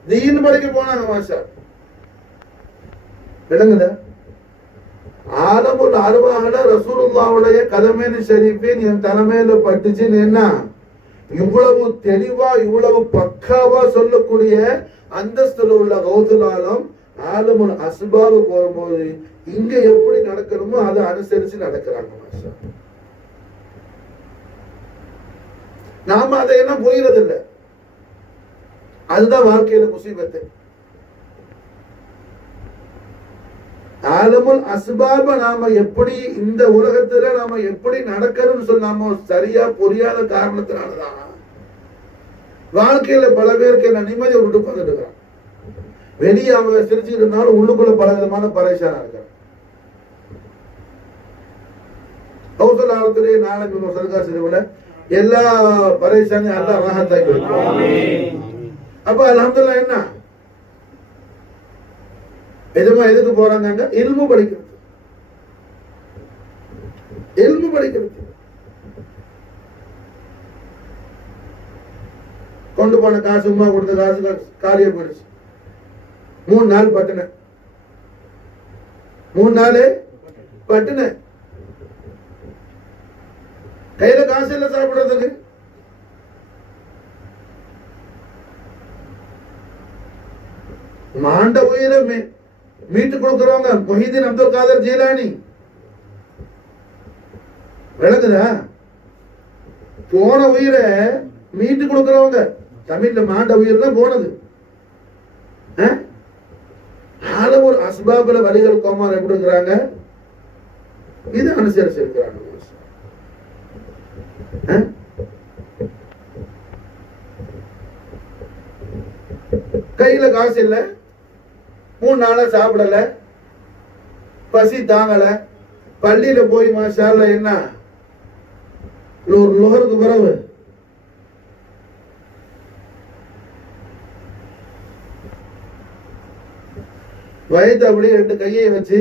தீன் படிக்க போனாங்க. மாஷா விளங்குதா? ஆலமுல் அர்வாஹ்ல ரசூலுல்லாஹ்வுடைய கதமேனி ஷரீஃபின் என் தலைமையில பட்டுச்சுன்னு என்ன, இவ்வளவு தெளிவா இவ்வளவு பக்காவா சொல்லக்கூடிய அந்தஸ்துல உள்ள கௌசுல் ஆலம் ஆலமுல் அஸ்பாபுக்கு வரும்போது இங்க எப்படி நடக்கணுமோ அதை அனுசரிச்சு நடக்கிறாங்க. மாஷா நாம அதை என்ன புரிகிறது இல்லை. அதுதான் வாழ்க்கையில முசீபத்து. ஆலமுல் அஸ்பாப நாம எப்படி இந்த உலகத்துல நாம எப்படி நடக்கணும்னு சொல்லி நாம சரியா புரியாத காரணத்தினாலதான் வாழ்க்கையில பல பேருக்கு என்ன நிம்மதியை விட்டு பார்த்துட்டு இருக்கிறான். வெளியே அவங்க சிரிச்சுட்டு இருந்தாலும் உள்ளுக்குள்ள பல விதமான பரேஷானா இருக்காங்க. கௌசல் ஆலத்திலே நாளைக்கு சர்கார் சிறுவில எல்லா பரேஷானையும் அல்லாஹ் ராஹத்தாக்கி வைப்பான். அப்ப அல்ஹம்துலில்லாஹ் என்ன எதுமா எதுக்கு போறாங்க? இல்மு படிக்கிறது. இல்மு படிக்கிறது. கொண்டு போன காசு, உமா கொடுத்த காசு காலியா போயிடுச்சு. 3 நாள் பட்டுன, 3 நாள் பட்டுன. கையில காசு இல்ல சாப்பிடுறதுக்கு. மாண்ட உயிரை மீட்டு கொடுக்கிறவங்க முஹிதீன் அப்துல் காதர் ஜீலானி. விளக்குதா? போன உயிரை மீட்டு கொடுக்கிறவங்க தமிழ்ல மாண்ட உயிர் தான் போனது. ஒரு அஸ்பாபுல வழிகள் கோமார் எப்படி இருக்கிறாங்க, இது அனுசரிச்சு இருக்கிறாங்க. கையில காசு இல்ல, 3 நாளா சாப்பிடல, பசி தாங்கல, பள்ளியில போய் மாஷால்ல என்ன ஒரு லோகருக்கு பிறகு வயது அப்படியே 2 கையை வச்சு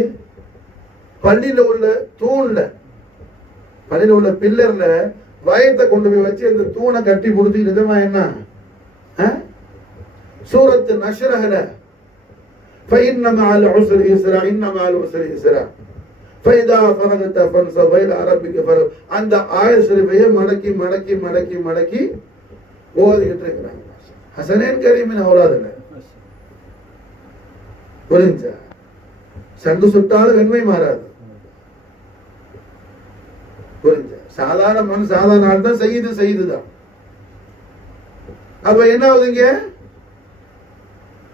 பள்ளியில உள்ள தூண்ல, பள்ளியில உள்ள பில்லர்ல வயத்தை கொண்டு போய் வச்சு அந்த தூணை கட்டி முடிச்சுக்கிட்டு என்ன சூரத்து நஷ்ரஹ்ல فإن مع العسر يسرا إن مع العسر يسرا فإذا فرغت فانصب إلى ربك فرغ அந்த ஆயத் ஷரீஃபையே மடக்கி மடக்கி மடக்கி மடக்கி ஓதிக்கிட்டு இருக்கிறாங்க. ஹசனேன் கரீமின் அவுலாதுங்க. புரிஞ்சா? சங்கு சுட்டாலும் வெண்மை மாறாது. புரிஞ்சா? சாதாரண மண் சாதாரண ஆள் தான் செய்யுது தான். அப்ப என்ன ஆகுதுங்க?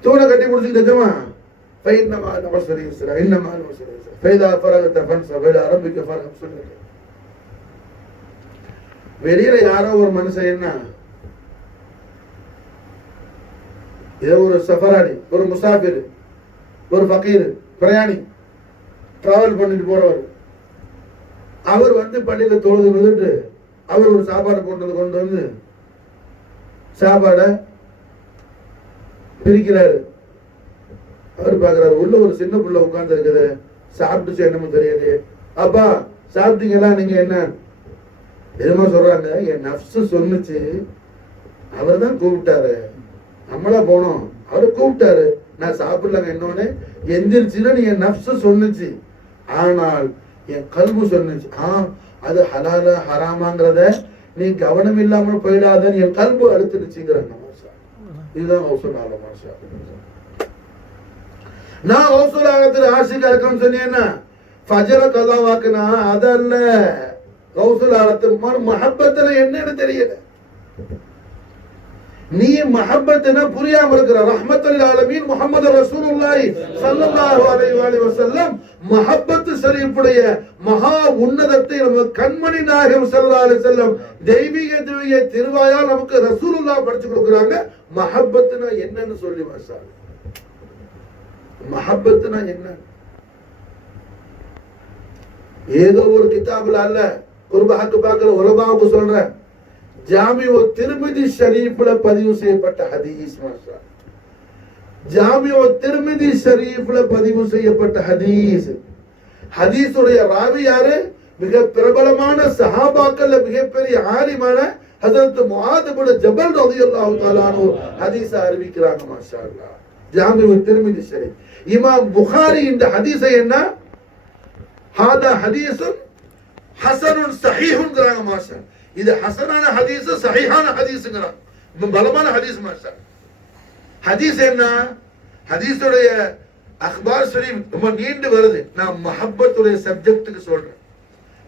தூணை கட்டி முடிச்சுக்கிட்டோமா? فإنما العسر يسرا إنما العسر يسرا فإذا فرغت فانصب إلى ربك فرغب. சொல்லுங்க. வெளியில யாரோ ஒரு மனுஷன் என்ன ஏதோ ஒரு சஃபரானி, ஒரு முசாஃபிர், ஒரு ஃபகீர், பிரயாணி, டிராவல் பண்ணிட்டு போறவர், அவர் வந்து பள்ளியில தொழுது விழுந்துட்டு அவர் ஒரு சாப்பாடு கொண்டு வந்து சாப்பாடை பிரிக்கிறாரு. அவர் பாக்குறாரு, உள்ள ஒரு சின்ன புள்ள உட்கார்ந்து இருக்குது, சாப்பிட்டுச்சு என்னமோ தெரியலையே. அப்பா சாப்பிட்டீங்களா? நீங்க என்ன எதுமா சொல்றாங்க? என் நஃப்ஸ் சொன்னுச்சு, அவர் தான் கூப்பிட்டாரு, நம்மளா போனோம், அவரு கூப்பிட்டாரு, நான் சாப்பிடலங்க. இன்னொன்னு எந்திரிச்சுன்னா என் நஃப்ஸ் சொன்னுச்சு, ஆனால் என் கல்பு சொன்னுச்சு அது ஹலாலா ஹராமாங்கிறத நீ கவனம் இல்லாமல் போயிடாதன்னு என் கல்பு அழுத்துடுச்சுங்கிறாங்க. இதுதான் கௌசல் ஆலம். மாஷா நான் கௌசல் ஆலத்துல ஆசிகா இருக்கேன்னு சொன்னீங்கன்னா ஃபஜ்ர கதா வாக்குனா அதல்ல. கௌசல் ஆலத்து மஹப்பத்துல என்னன்னு தெரியல. நீ மஹப்பத்துனா புரியாம இருக்கிற. ரஹ்மத்துல் ஆலமீன் முஹம்மது ரசூலுல்லாஹி ஸல்லல்லாஹு அலைஹி வஸல்லம் மஹப்பத் ஷரீஃபுடைய மகா உன்னதத்தை நம்ம கண்மணி நாயகம் ஸல்லல்லாஹு அலைஹி வஸல்லம் தெய்வீக திருவாயால் நமக்கு ரசூலுல்லாஹ் படிச்சு கொடுக்குறாங்க. மஹப்பத்துனா என்னன்னு சொல்லி மாஷா. மஹப்பத்துனா என்ன? ஏதோ ஒரு கிதாபுல அல்ல, குர்ப ஹக் பார்க்கிற உலமாவுக்கு சொல்ற, ஜாமிஉ திர்மிதி ஷரீஃப்ல பதிவு செய்யப்பட்ட ஹதீஸ். மாஷா ஜாமிஉ திர்மிதி ஷரீஃப்ல பதிவு செய்யப்பட்ட ஹதீஸ். ஹதீஸுடைய ராவி யாரு? மிக பிரபலமான சஹாபாக்கள்ல மிகப்பெரிய ஆலிமான ஹஜரத் முஆத் இப்னு ஜபல் ரலியல்லாஹு தஆலா அன்ஹு ஹதீஸ அறிவிக்கிறாங்க. மாஷா அல்லாஹ். ஜாமிஉ திர்மிதி ஷரீஃப். இமாம் புகாரி இந்த ஹதீஸை என்ன ஹாதா ஹதீஸுன் ஹஸனுன் ஸஹீஹுன்ங்கறாங்க. மாஷா இது ஹஸனான ஹதீஸ், ஸஹீஹான ஹதீஸ்ங்கறாங்க. பலமான ஹதீஸ். மாஷா ஹதீஸ் என்ன? ஹதீஸுடைய அக்பார் ஷரீஃப் ரொம்ப நீண்டு வருது. நான் மஹப்பத்துடைய சப்ஜெக்ட்டுக்கு சொல்றேன்.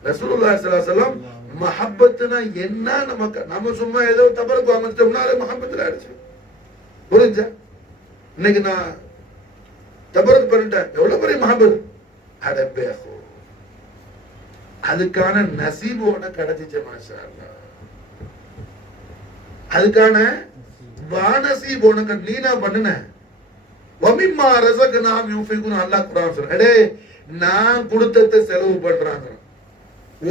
ரசூலுல்லாஹி ஸல்லல்லாஹு அலைஹி வஸல்லம் மஹப்பத்துனா என்ன? நம்ம சும்மா ஏதோ தபருக்கு அமைச்சோம்னா அது மஹப்பத்துல ஆயிடுச்சு. புரிஞ்சா? இன்னைக்கு நான் தபருக்கு பண்ணிட்டேன், எவ்வளவு பெரிய மஹப்பத். அடபேஹோ அதுக்கான நசீபோட கிடைச்சிச்சு. மாஷா அல்லாஹ். அதுக்கான வானசீப் உனக்கு நீனா பண்ணுன. வமிம்மா ரஸக்னாஹும் யுன்ஃபிகூன் அல்லாஹ் குர்ஆன் சொல்றான். அடே நான் கொடுத்தத செலவு பண்றாங்க.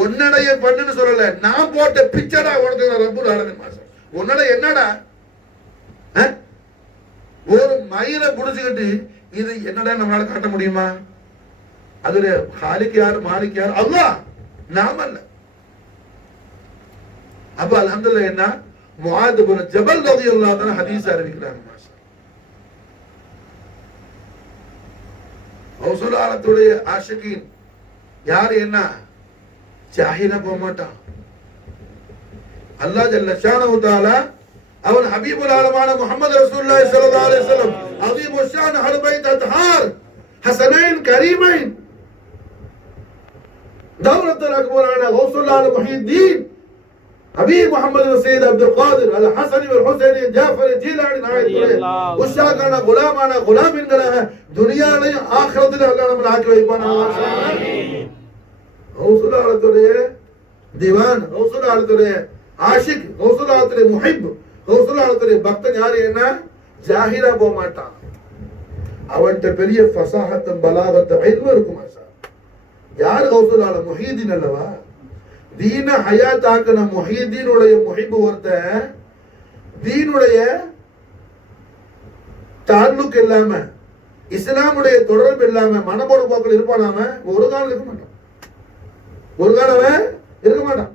உன்னடைய பண்ணுன்னு சொல்லல, நான் போட்ட பிச்சடா உனக்கு ரப்புல் ஆலமீன். மாஷா உன்னட என்னடா? ஒரு மயிரை புடிச்சுக்கிட்டு இது என்னடா நம்மளால காட்ட முடியுமா? அதுல ஹாலிக் யார், மாலிக் யார்? அல்லாஹ், நாம அல்ல. அப்ப அல்ஹம்துலில்லாஹ் என்ன முஆத் இப்னு ஜபல் ரலியல்லாஹு அன்ஹு ஹதீஸ் அறிவிக்கிறாங்க. மாஷா ரசூல் ஆலத்துடைய ஆஷிகீன் யார்? என்ன ஜாஹிலா போக மாட்டான். அல்லாஹ் ஜல்ல ஷானஹு தஆலா அவன் ஹபீபுல் ஆலமான முஹம்மது ரசூலுல்லாஹி ஸல்லல்லாஹு அலைஹி வஸல்லம் அஸீமு ஷான் அஹ்ல் பைத் அத்ஹார் ஹஸனைன் கரீமைன் தௌலத்துல் அக்பரான கௌசுல் ஆலம் முஹித்தீன் ஹபீப் முஹம்மது சையத் அப்துல் காதிர் அல் ஹஸனி வல் ஹுசைனி ஜாஃபர் ஜீலானி நாயத்துடைய உஷாகான குலாமான குலாமின்களாக துனியாவிலும் ஆখিরাத்திலும் அல்லாஹ் நம்மை ஆக்கி வைப்பானாக. ஆமீன். கௌசுல் ஆலத்துடைய திவான், கௌசுல் ஆலத்துடைய ஆஷிக், கௌசுல் ஆலத்துடைய முஹிப், கௌசுல் ஆலத்துடைய பக்தன் யாரு? என்ன ஜாஹிரா போக மாட்டான். அவன்கிட்ட பெரிய ஃபஸாஹத்தும் பலாகத்தும் இல்மு இருக்கும். யார் கௌசுல் ஆலம்? முஹீதீன் அல்லவா? தீன ஹயாத் ஆக்கின முஹீதீனுடைய முஹிப் ஒருத்தன் தீனுடைய தால்லுக் இல்லாம, இஸ்லாமுடைய தொடர்பு இல்லாம மனபோடு போக்கள் இருப்பானாம ஒரு காலம் இருக்க மாட்டான். ஒரு காலம் இருக்க மாட்டான்.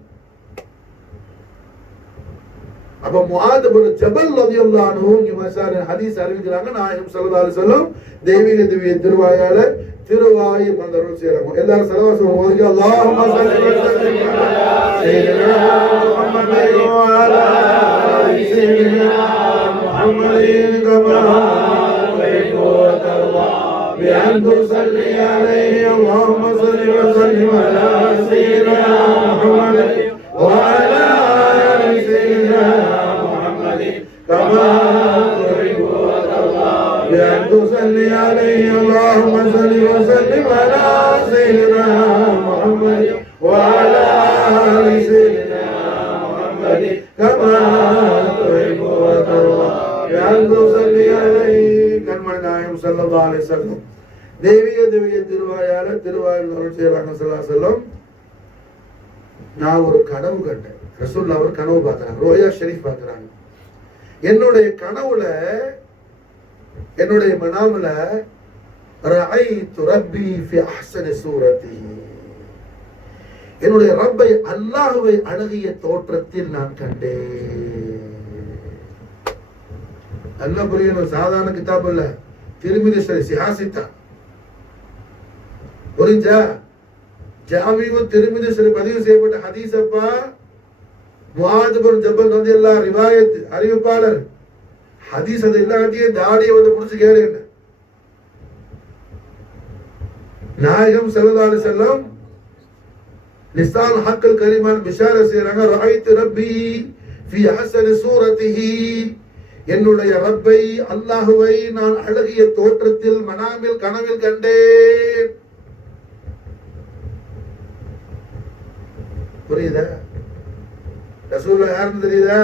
அப்ப முஆத் இப்னு ஜபல் ரலியல்லாஹு அன்ஹு இமாசார ஹதீஸ் அறிவிக்கிறாங்க. நாயகம் ஸல்லல்லாஹு அலைஹி வஸல்லம் தெய்வீக திவ்ய திருவாயால திருவாய் மந்தருள் செய்றாங்க. எல்லாரும் ஸலவாத் சொல்லுங்க. அல்லாஹும்ம ஸல்லி வ ஸல்லிம் அலா சய்யிதினா முஹம்மதின் வ அலா ஆலி சய்யிதினா முஹம்மதின் கமா துஹிப்பு வ தர்வா பி அன் துஸல்லி அலைஹி. அல்லாஹும்ம ஸல்லி வ ஸல்லிம் அலா சய்யிதினா முஹம்மதின் வ அலா ஆலி சய்யிதினா முஹம்மதின் கமா துஹிப்பு வ தர்வா பி அன் துஸல்லி அலைஹி. اللهم صل وسلم على سيدنا محمد وعلى آل سيدنا محمد كما تحب وترضى بأن تصلي عليه. கண்மணி நாயகம் ஸல்லல்லாஹு அலைஹி வஸல்லம் தெய்வீக திவ்ய திருவாயால திருவாயில் அருள் செய்றாங்க. ஸல்லல்லாஹு அலைஹி வஸல்லம் நான் ஒரு கனவு கண்டேன். ரசூலுல்லாஹ் ஒரு கனவு பார்க்கறாங்க, ரோயா ஷரீஃப் பார்க்கறாங்க. என்னுடைய கனவுல, என்னுடைய மனாமுல ரஅய்து ரப்பி ஃபி அஹ்ஸனி சூரத்திஹி, என்னுடைய ரப்பை அல்லாஹ்வை அழகிய தோற்றத்தில் நான் கண்டேன். அல்லாஹ் புரியணும், சாதாரண கிதாப் இல்ல, திருமிதி சிஹாசித்தா. புரிஞ்சா? ஜாமிஉ திருமிதி பதிவு செய்யப்பட்ட ஹதீஸ். அப்பா முஆத் இப்னு ஜபல் ரலியல்லாஹு அன்ஹு ரிவாயத் அறிவிப்பாளர். ஹதீஸ் அது எல்லாத்தையும் தாடியை வந்து புடிச்சு கேளுங்க. நாயகம் ஸல்லல்லாஹு அலைஹி வஸல்லம் லிசான் ஹக்கல் கரீமான் பிஷாரத் செய்றாங்க. ரஅய்து ரப்பி ஃபி அஹ்ஸனி சூரத்திஹி, என்னுடைய ரப்பை அல்லாஹ்வை நான் அழகிய தோற்றத்தில் மனாமில் கனவில் கண்டேன். புரியுதா? ரசூலுல்லாஹ் யாருன்னு தெரியுதா?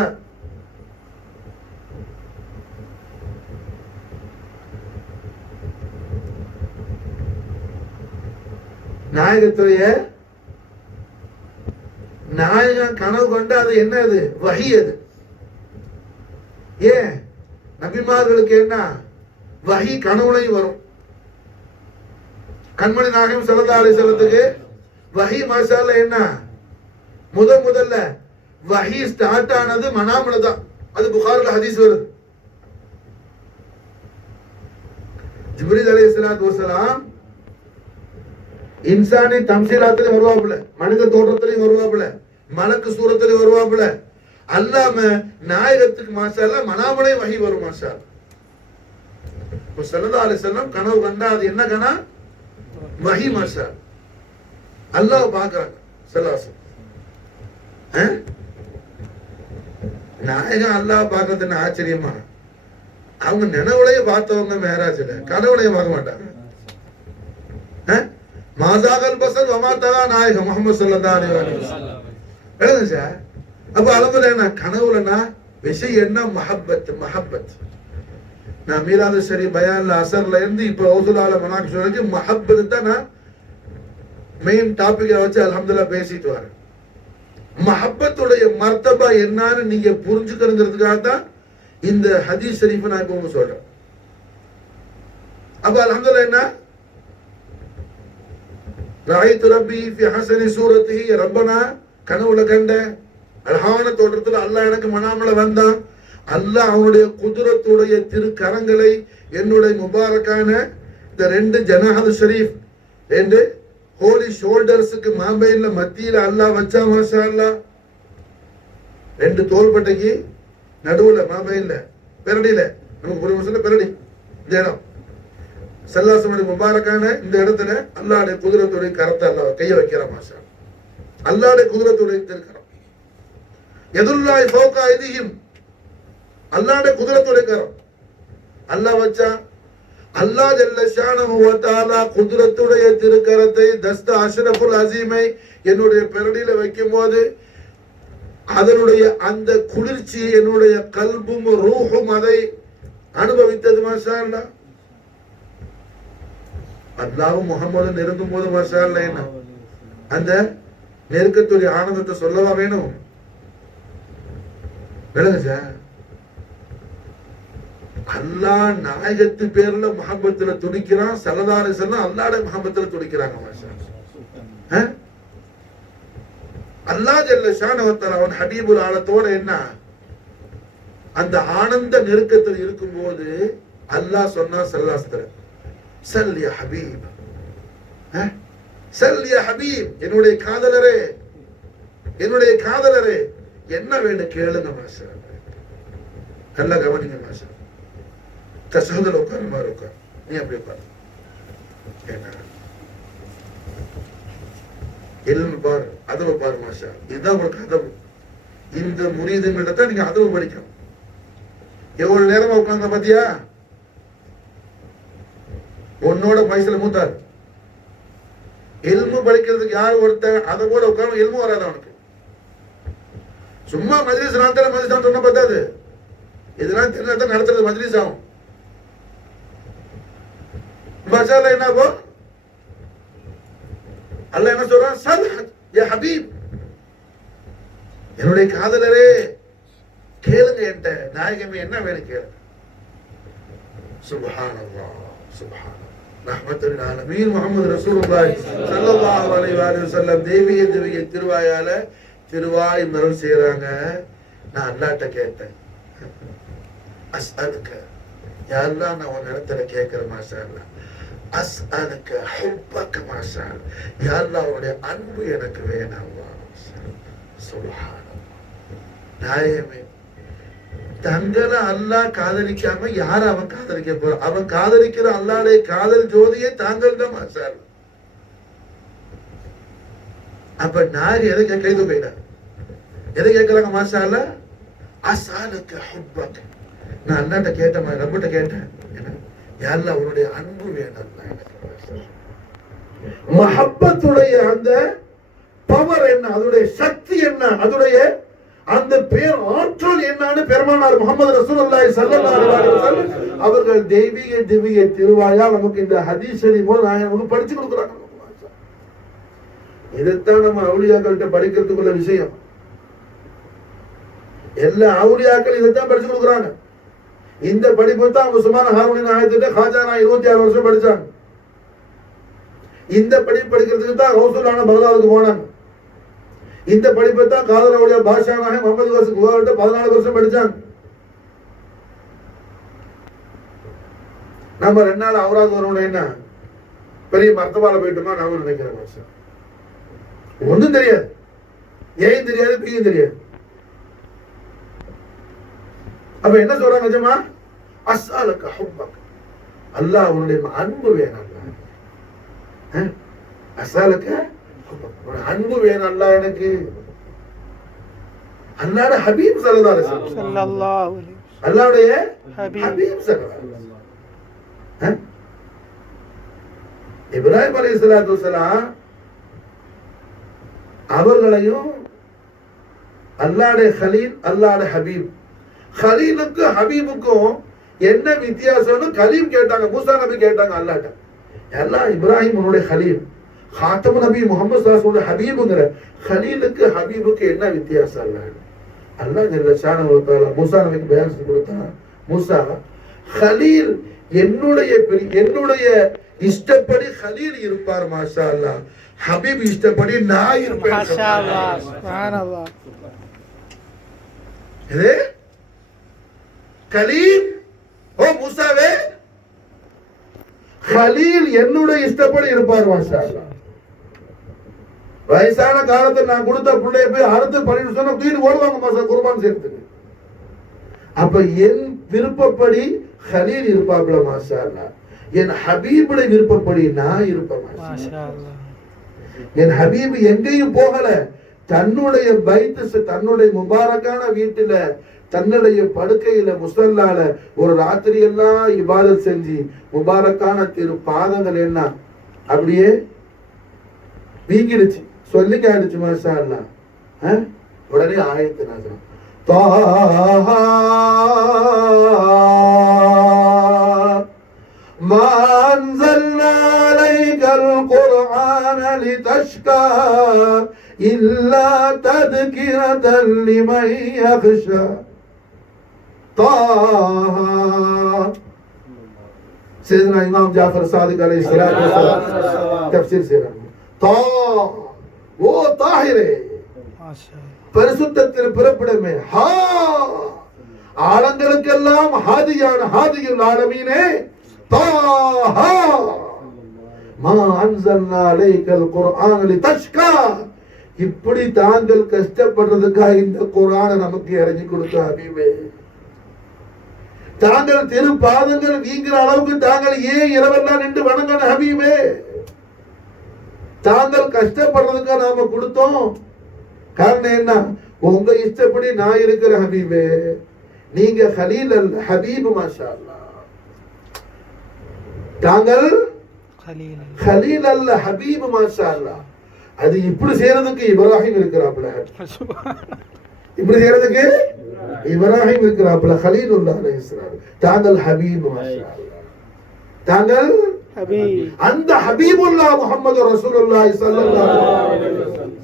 நாயகம் கனவு கொண்டு அது என்ன? அது வஹி. அது ஏன் நபிமார்களுக்கு என்ன வஹி கனவுலையும் வரும். கண்மணி நாயகம் ஸல்லல்லாஹு அலைஹி வஸல்லத்துக்கு வஹி மாஷாஅல்லா என்ன முதல்ல வஹி ஸ்டார்ட் ஆனது மனாம்ல தான். அது புகாரில ஹதீஸ் வருது. ஜிப்ரீல் அலைஹிஸ்ஸலாத்து வஸலாம் இன்சானி தம்சீலாத்திலே வருவாப்புல, மனித தோற்றத்திலையும் வருவாப்புல, மலக்கு சூரத்திலையும் வருவாப்புல. அல்லாம நாயகத்துக்கு மாஷாஅல்லா மனாமலே வஹி வரும் மாஷாஅல்லா. ஸல்லல்லாஹு அலைஹி வஸல்லம் கனவு கண்டா அது என்ன கனா? வஹி மாஷாஅல்லா. அல்லாஹ் பார்க்கறாங்க ஸல்லல்லாஹு அலைஹி வஸல்லம். நாயகம் அல்லாஹ் பார்க்கறது ஆச்சரியமா? அவங்க நினைவுலையே பார்த்தவங்க மேராஜ்ல, கனவுலையே பார்க்க மாட்டாங்க. மாசாகல் பசர் வமாத்தகா நாயகம் முஹம்மது ஸல்லல்லாஹு அலைஹி வஸல்லம். எழுதுங்க சார். அப்ப அலமதுல என்ன கனவுலனா விஷயம் என்ன? மஹப்பத். நான் மீராது சரி பயான்ல அசர்ல இருந்து இப்ப ஔதுலால மனாக் வரைக்கும் மஹப்பத் தான் நான் மெயின் டாபிக்கை வச்சு அல்ஹம்துலில்லாஹ் பேசிட்டு வரேன். மஹப்பத்துடைய மர்த்தபா என்னன்னு நீங்க புரிஞ்சுக்கிறதுக்காக தான் இந்த ஹதீஸ் ஷரீஃபை நான் இப்ப உங்களுக்கு சொல்றேன். அப்ப அல்ஹம்துலில்லாஹ் என்ன ராயித்து ரப்பி ஃபி ஹஸனி சூரத்திஹி, ரப்பனா கனவுல கண்ட அழகான தோற்றத்துல அல்லாஹ் எனக்கு மனாமல வந்தான். அல்லாஹ் அவனுடைய குதுரத்துடைய திருக்கரங்களை என்னுடைய முபாரக்கான இந்த 2 ஜனாஹது ஷரீஃப், 2 ஹோலி ஷோல்டர்ஸுக்கு மாம்பையில மத்தியில அல்லாஹ் வச்சா மாஷா அல்லாஹ். 2 தோள்பட்டைக்கு நடுவுல மாம்பையில பெரடியில, நமக்கு ஒரு வருஷம் பெரடி இந்த இடம் சல்லாசமுடைய முபாரக்கான இந்த இடத்துல அல்லாஹ்வுடைய குதிரத்துடைய கரத்தை அல்லாஹ் கைய வைக்கிறான் மாஷா. அல்லாஹ்வுடைய குதிரத்துடைய திருக்கரம் யதுல்லாஹி ஃபௌக ஐதிஹிம், அல்லாஹ்வுடைய குதிரத்துடைய கரம் அல்லாஹ் வச்சா. அல்லாஹ் ஜல்ல ஷானஹு வ தஆலா குதிரத்துடைய திருக்கரத்தை தஸ்த அஷ்ரஃபுல் அஸீமை என்னுடைய பெரடியில வைக்கும்போது அதனுடைய அந்த குளிர்ச்சி என்னுடைய கல்பும் ரூஹும் அதை அனுபவித்தது மாஷா அல்லாஹ். அல்லாஹ்வும் முஹம்மது நெருங்கும் போது மாஷா அல்லாஹ் என்ன அந்த நெருக்கத்துடைய ஆனந்தத்தை சொல்லவா வேணும்? விளங்க சார். அல்லாஹ் நாயகத்து பேர்ல முஹப்பத்துல துடிக்கிறான். ஸல்லல்லாஹு அலைஹி வஸல்லம் அல்லாஹ்வுடைய முஹப்பத்துல துடிக்கிறாங்க மாஷா அல்லாஹ். அல்லாஹ் ஜல்ல ஷானஹு வ தஆலா அவன் ஹபீபுல் ஆலத்தோட என்ன அந்த ஆனந்த நெருக்கத்தில் இருக்கும்போது அல்லாஹ் சொன்னா ஸல்லல்லாஹு அலைஹி வஸல்லம் சல் யா ஹபீப், சல் யா ஹபீப், என்னுடைய காதலரே, என்னுடைய காதலரே என்ன வேணும் கேளுங்க மாஷா அல்லாஹ். நல்லா கவனிங்க மாஷா. தஷஹுதுல உட்கார மாதிரி உட்கார், நீ அப்படி உட்கார். என்ன இல்மு பார், அதவு பார் மாஷா. இதுதான் உங்களுக்கு அதவு. இந்த முரீதுங்கள்ட்ட தான் நீங்க அதவு படிக்கணும். எவ்வளவு நேரமா உட்கார்ந்த பாத்தியா? உன்னோட வயசுல மூத்தார். இல்மு படிக்கிறதுக்கு யார் ஒருத்தன் அதை கூட உட்கார்ந்து இல்மு வராது அவனுக்கு. சும்மா மஜ்லிஸ் நடத்துற மஜ்லிஸ் சொன்ன பார்த்தாது. இதெல்லாம் தெரிஞ்சா நடத்துறது மஜ்லிஸ் ஆகும். மசாலா என்ன ஆகும்? அல்லாஹ் என்ன சொல்றான்? சல் யா ஹபீப், என்னுடைய காதலரே கேளுங்க, என்கிட்ட நாயகமே என்ன வேணும் கேளுங்க. சுப்ஹானல்லாஹ் சுப்ஹானல்லாஹ் ரஹ்மத்துல் ஆலமீன் முஹம்மது ரசூலுல்லாஹி ஸல்லல்லாஹு அலைஹி வஸல்லம் தேவிய திருவாயால திருவாய் மரல் செய்றாங்க. நான் அல்லாஹ்ட்ட கேட்டேன், அஸ்அலுக யா அல்லாஹ், நான் உன் இடத்துல கேட்கிறேன் மாஷா அல்லாஹ், அஸ்அலுக ஹுப்பக மாஷா அல்லாஹ், யா அல்லாஹ் உன்னுடைய அன்பு எனக்கு வேணும் அல்லாஹ். சுப்ஹானல்லாஹ். நாயகமே, தங்களை அல்லாஹ் காதலிக்காம யார அவன் காதலிக்க போற? அவன் காதலிக்கிற அல்லாஹ்வுடைய காதல் ஜோதியே தாங்கள் தான் மாஷா அல்லாஹ். அப்ப நாரி எதை கேட்க போயிட்டா? எதை கேட்கிறாங்க மாஷா அல்லாஹ்? அஸ்அலுக ஹுப்பக, நான் அல்லாஹ்ட்ட கேட்டேன், ரப்பிட்ட கேட்டேன், யா அல்லாஹ் உன்னுடைய அன்பு வேணும். மஹப்பத்துடைய அந்த பவர் என்ன, அதோடைய சக்தி என்ன, அதோடைய அந்த பேர் ஆற்றல் என்னன்னு பெருமானார் முஹம்மது ரசூலுல்லாஹி ஸல்லல்லாஹு அலைஹி வஸல்லம் அவர்கள் தெய்வீக திருவாயால் நமக்கு இந்த ஹதீஸ் ஷரீஃப் மூலம் நமக்கு படிச்சு கொடுக்குறாங்க. இதைத்தான் நம்ம அவுலியாக்கள்கிட்ட படிக்கிறதுக்குள்ள விஷயம். எல்லா அவுலியாக்கள் இதைத்தான் படிச்சு கொடுக்குறாங்க. இந்த படிப்பு தான் உஸ்மான் ஹாரூனி நாயகத்திட்ட ஹாஜானா 26 வருஷம் படிச்சாங்க. இந்த படிப்பு படிக்கிறதுக்கு தான் ஹவுசுல்லான பகதாதுக்கு போனாங்க. இந்த படிப்பை தான் காதலவுடைய பாஷானாக முகமது வாசிக் 14 வருஷம் படிச்சாங்க. நம்ம 2 நாள் அவராது வரணும், என்ன பெரிய மர்த்தபால போயிட்டோமா நாம நினைக்கிற மாசம் ஒன்றும் தெரியாது, ஏன் தெரியாது, பியும் தெரியாது. அப்ப என்ன சொல்றாங்க நிஜமா? அஸ்அலுக ஹுப்பக், அல்லாஹ் உன்னுடைய அன்பு வேணும். அஸ்அலுக ஹுப்பக், அன்பு வேணும் அல்லாஹ் எனக்கு. அல்லாஹ்வுடைய ஹபீப் ஸல்லல்லாஹு அலைஹி வஸல்லம், அல்லாஹ்வுடைய ஹபீப் ஸல்லல்லாஹு அலைஹி வஸல்லம். இப்ராஹிம் அலைஹிஸ்ஸலாத்து வஸலாம் அவர்களையும் அல்லாஹ்வுடைய கலீல், அல்லாஹ்வுடைய ஹபீப். கலீலுக்கு ஹபீபுக்கும் என்ன வித்தியாசம்னு கலீம் கேட்டாங்க, மூசா நபி கேட்டாங்க அல்லாஹ்ட்ட. அல்லாஹ் இப்ராஹிம் உன்னுடைய கலீல், காத்தம் நபி முகமது ஸல்லல்லாஹு அலைஹி ஹபீபுங்கற. கலீலுக்கு ஹபீபுக்கு என்ன வித்தியாசம்? அல்லாஹ் ஜல்ல ஷானஹு வ தஆலா மூசா நபிக்கு பயான் செய்து கொடுத்தார். மூசா, கலீல் என்னுடைய இஷ்டப்படி கலீல் இருப்பார், மாஷா அல்லாஹ். ஹபீப் இஷ்டப்படி நான் இருப்பேன், மாஷா அல்லாஹ், சுப்ஹானல்லாஹ். இது கலீல், ஓ மூசாவே, கலீல் என்னுடைய இஷ்டப்படி இருப்பார், மாஷா அல்லாஹ். வயசான காலத்தில் நான் கொடுத்த பிள்ளைய போய் அறுத்து பண்ணிட்டு சொன்னா தூக்கிட்டு ஓடுவாங்க மாசா குர்பான் செய்யறதுக்கு. அப்ப என் விருப்பப்படி கலீல் இருப்பாப்ல, மாஷா அல்லாஹ். என் ஹபீபுடைய விருப்பப்படி நான் இருப்பேன், மாஷா அல்லாஹ். என் ஹபீப் எங்கேயும் போகல, தன்னுடைய பைத்து, தன்னுடைய முபாரக்கான வீட்டுல, தன்னுடைய படுக்கையில, முஸல்லால ஒரு ராத்திரி எல்லாம் இபாதத் செஞ்சு முபாரக்கான திரு பாதங்கள் என்ன அப்படியே வீங்கிடுச்சு, சொல்லிக்க ஆயிடுச்சு, மாஷா அல்லாஹ். உடனே ஆயத்து நாசனம், தாஹா மா அன்ஸல்னா அலைக்கல் குர்ஆன லிதஷ்கா இல்லா தத்கிரதன் லிமன் யக்ஷா. தாஹா, சையதுனா இமாம் ஜாஃபர் சாதிக் அலைஹிஸ்ஸலாத்து வஸலாம் தஃப்சீர் செய்றாங்க. தா, ஓ தாஹிரே, பரிசுத்தத்தின் பிறப்பிடமே, ஹா, ஆலங்களுக்கெல்லாம் ஹாதியான ஹாதியுல் ஆலமீனே, தாஹா மா அன்ஸல்னா அலைக்கல் குர்ஆன லிதஷ்கா. இப்படி தாங்கள் கஷ்டப்படுறதுக்காக இந்த குர்ஆனை நமக்கு இறங்கி கொடுத்த ஹபீபே, தாங்கள் திரு பாதங்கள் வீங்கிற அளவுக்கு தாங்கள் ஏன் இரவெல்லாம் நின்று வணங்கணும் ஹபீபே? தாங்கள் கஷ்டப்படுறதுக்காக நாம கொடுத்தோம். காரணம் என்ன? உங்க இஷ்டப்படி நான் இருக்கிற ஹபீபே, நீங்க கலீல் அல்ல, ஹபீப், மாஷா அல்லாஹ். தாங்கள் கலீல் அல்ல, ஹபீப், மாஷா அல்லாஹ். அது இப்படி செய்யறதுக்கு இப்ராஹிம் இருக்கிறாப்ல, இப்படி செய்யறதுக்கு இப்ராஹிம் இருக்கிறாப்ல, கலீலுல்லாஹ் அலைஹிஸ்ஸலாம். தாங்கள் ஹபீப், மாஷா அல்லாஹ். தாங்கள் அந்த ஹபீபுல்லாஹ் முஹம்மது ரசூலுல்லாஹி ஸல்லல்லாஹு அலைஹி வஸல்லம்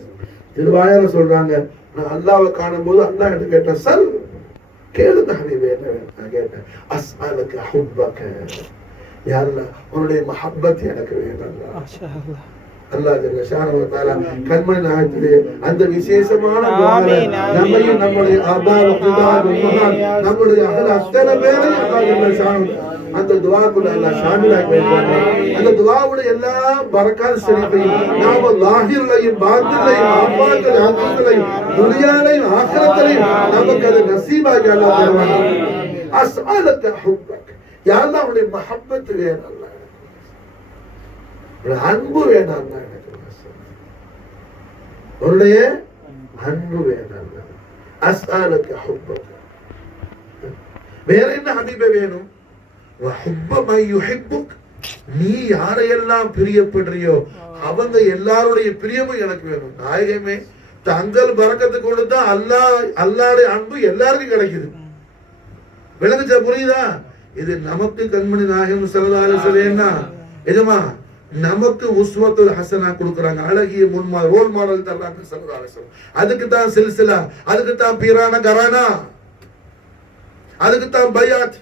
திருவாயால சொல்றாங்க, நான் அல்லாஹ்வை காணும்போது அல்லாஹ் கிட்ட கேட்டேன், சல், கேளுங்க ஹபீபே, என்ன வேணும்? நான் கேட்டேன், அஸ்அலுக ஹுப்பக, யா அல்லாஹ் உன்னுடைய மஹப்பத் எனக்கு வேணும். மாஷா அல்லாஹ். அல்லாஹ் ஜல்ல ஷானஹு வ தஆலா கண்மணி நாயகத்திலே அந்த விசேஷமான துஆவை நம்மையும் நம்முடைய ஆபா வக்தாத் உம்மஹாத் நம்முடைய அஹ்ல அத்தனை பேரையும் அல்லாஹ் ஜல்ல ஷானஹு அந்த துஆக்குள்ள அல்லாஹ் ஷாமிலாக்கி வைப்பாங்க. அந்த துஆவுடைய எல்லா பரக்காத் ஷரீஃபையும் நாம லாஹிர்லையும் பாத்திலையும் ஆஃபாக்கல் ஆகிரத்திலையும் துனியாலையும் ஆகிரத்திலையும் நமக்கு அது நசீபாக்கி அல்லாஹ் தருவாங்க. அஸ்அலுக ஹுப்பக், யா அல்லாஹ் உன்னுடைய மஹப்பத் வேணும், அல்லாஹ் அன்பு வேண்டாம், உன்னுடைய அன்பு வேண்டாம். அஸ்அலுக ஹுப்பக், வேற என்ன ஹபீபே வேணும்? வஹுப்ப மை யுஹிப்புக், நீ யாரையெல்லாம் பிரியப்படுறியோ அவங்க எல்லாருடைய பிரியமும் எனக்கு வேணும். நாயகமே, தங்கள் பரக்கத்து கொடுத்தா அல்லாஹ்வுடைய அன்பு எல்லாருக்கும் கிடைக்குது. விளங்குச்சா? புரியுதா? இது நமக்கு கண்மணி நாயகம் ஸல்லல்லாஹு அலைஹி வஸல்லம் எஜமா நமக்கு உஸ்வத்துல் ஹசனா கொடுக்குறாங்க, அழகிய முன்மாதிரி ரோல் மாடல் தர்றாங்க ஸல்லல்லாஹு அலைஹி வஸல்லம். அதுக்கு தான் சில்சிலா, அதுக்கு தான் பீரான கரானா, அதுக்கு தான் பயாத்.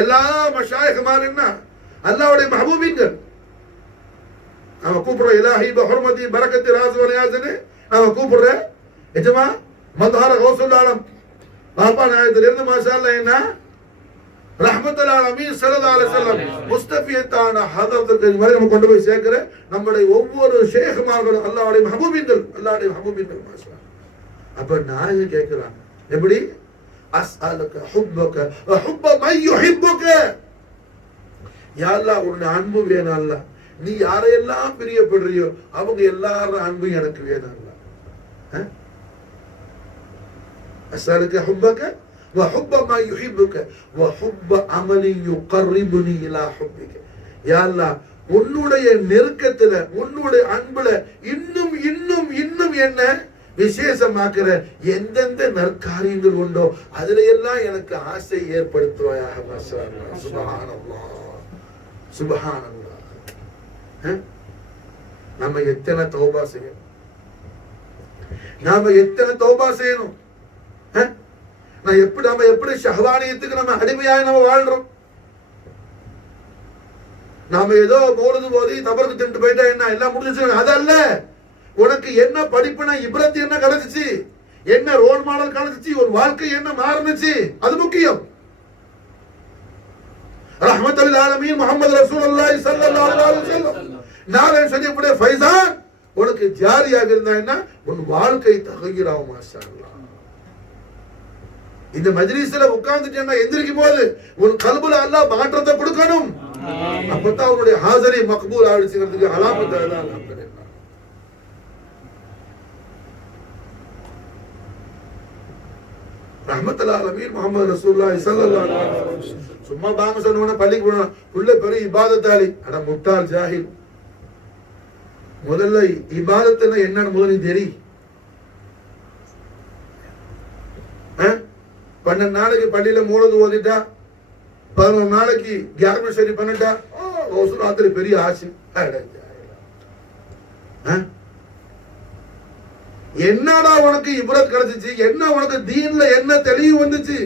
எல்லா மஷாயிஹ்மார் என்ன அல்லாஹ்வுடைய மஹபூபீன்கள். நாம கூப்பிடுறோம் இலாஹி பஹுர்மதி பரக்கத்தி ராஸ் வ நியாஸ்னு நாம கூப்பிடுறோம். எஜமா மத்ஹர கௌசுல் ஆலம் பாப்பா நாயத்துல இருந்து மாஷா அல்லாஹ் என்ன ரஹ்மத்துல் ஆலமீன் ஸல்லல்லாஹு அலைஹி வஸல்லம் முஸ்தஃபியத்தான ஹதரத்துக்கு வரை நம்ம கொண்டு போய் சேர்க்கிற நம்முடைய ஒவ்வொரு ஷேഖ்மார்களும் அல்லாஹ்வுடைய மஹபூபீன்கள், அல்லாஹ்வுடைய மஹபூபீன்கள் மாஷா. அப்ப நாயகம் கேட்கிறாங்க எப்படி அஸ்அலுக ஹுப்பக வ ஹுப்ப மன் யுஹிப்புக. யா அல்லாஹ் உன்னுடைய அன்பு வேணும் அல்லாஹ், நீ யாரையெல்லாம் பிரியப்படுறியோ அவங்க எல்லாரும் அன்பு எனக்கு வேணும் அல்லாஹ். அஸ்அலுக ஹுப்பக வ ஹுப்ப மன் யுஹிப்புக வ ஹுப்ப அமலி யுகர்ரிபுனி இலா ஹுப்பிக. யா அல்லாஹ் உன்னுடைய நெருக்கத்துல உன்னுடைய அன்புல இன்னும் இன்னும் இன்னும் என்ன விசேஷமாக்குற எந்தெந்த நற்காரியங்கள் உண்டோ அதுல எல்லாம் எனக்கு ஆசை ஏற்படுத்துவாயாக. சுப்ஹானல்லாஹ் சுப்ஹானல்லாஹ். நம்ம எத்தனை தௌபா செய்யணும், நாம எத்தனை தௌபா செய்யணும். நம்ம எப்படி ஷஹ்வானியத்துக்கு நம்ம அடிமையாக நம்ம வாழ்றோம். நாம ஏதோ மௌலிது போதி தபருக்கு திண்டு போயிட்டா என்ன எல்லாம் முடிஞ்சிச்சு, அதல்ல. உனக்கு என்ன படிப்புனா இப்ரத் என்ன கிடைச்சிச்சு, என்ன ரோல் மாடல் கிடைச்சிச்சு, ஒரு வாழ்க்கை என்ன மாறுனுச்சு, அது முக்கியம். ரஹ்மத்துல் ஆலமீன் முஹம்மது ரசூலுல்லாஹி ஸல்லல்லாஹு அலைஹி வஸல்லம் நாளை சொல்லக்கூடிய ஃபைசான் உனக்கு ஜாரியாக இருந்தா என்ன உன் வாழ்க்கை தகய்யிராவும் மாஷா அல்லாஹ். இந்த மஜ்லிஸ்ல உட்கார்ந்துட்டேன்னா எந்திரிக்கும் போது உன் கல்புல அல்லாஹ் மாற்றத்தை கொடுக்கணும். அப்பதான் அவனுடைய ஹாஜரி மக்பூல் ஆயிடுச்சுங்கிறதுக்கு அலாமத் அதான். ரஹ்மத்துல் ஆலமீன் முஹம்மது ரசூலுல்லாஹி ஸல்லல்லாஹு அலைஹி வஸல்லம். சும்மா பாங்க சொன்னவன பள்ளிக்கு போனா புள்ள பெரிய இபாதத்தாளி, அட முட்டாள் ஜாஹில். முதல்ல இபாதத்துன்னா என்னன்னு முதல்ல தெரி. 12 நாளைக்கு பள்ளியில மூலது ஓதிட்டா, 11 நாளைக்கு கியாரம சரி பண்ணிட்டா, ராத்திரி பெரிய ஆசை. என்னடா உனக்கு இப்ரத் கிடைச்சிச்சு, என்ன உனக்கு தீன்ல என்ன தெளிவு வந்துச்சு,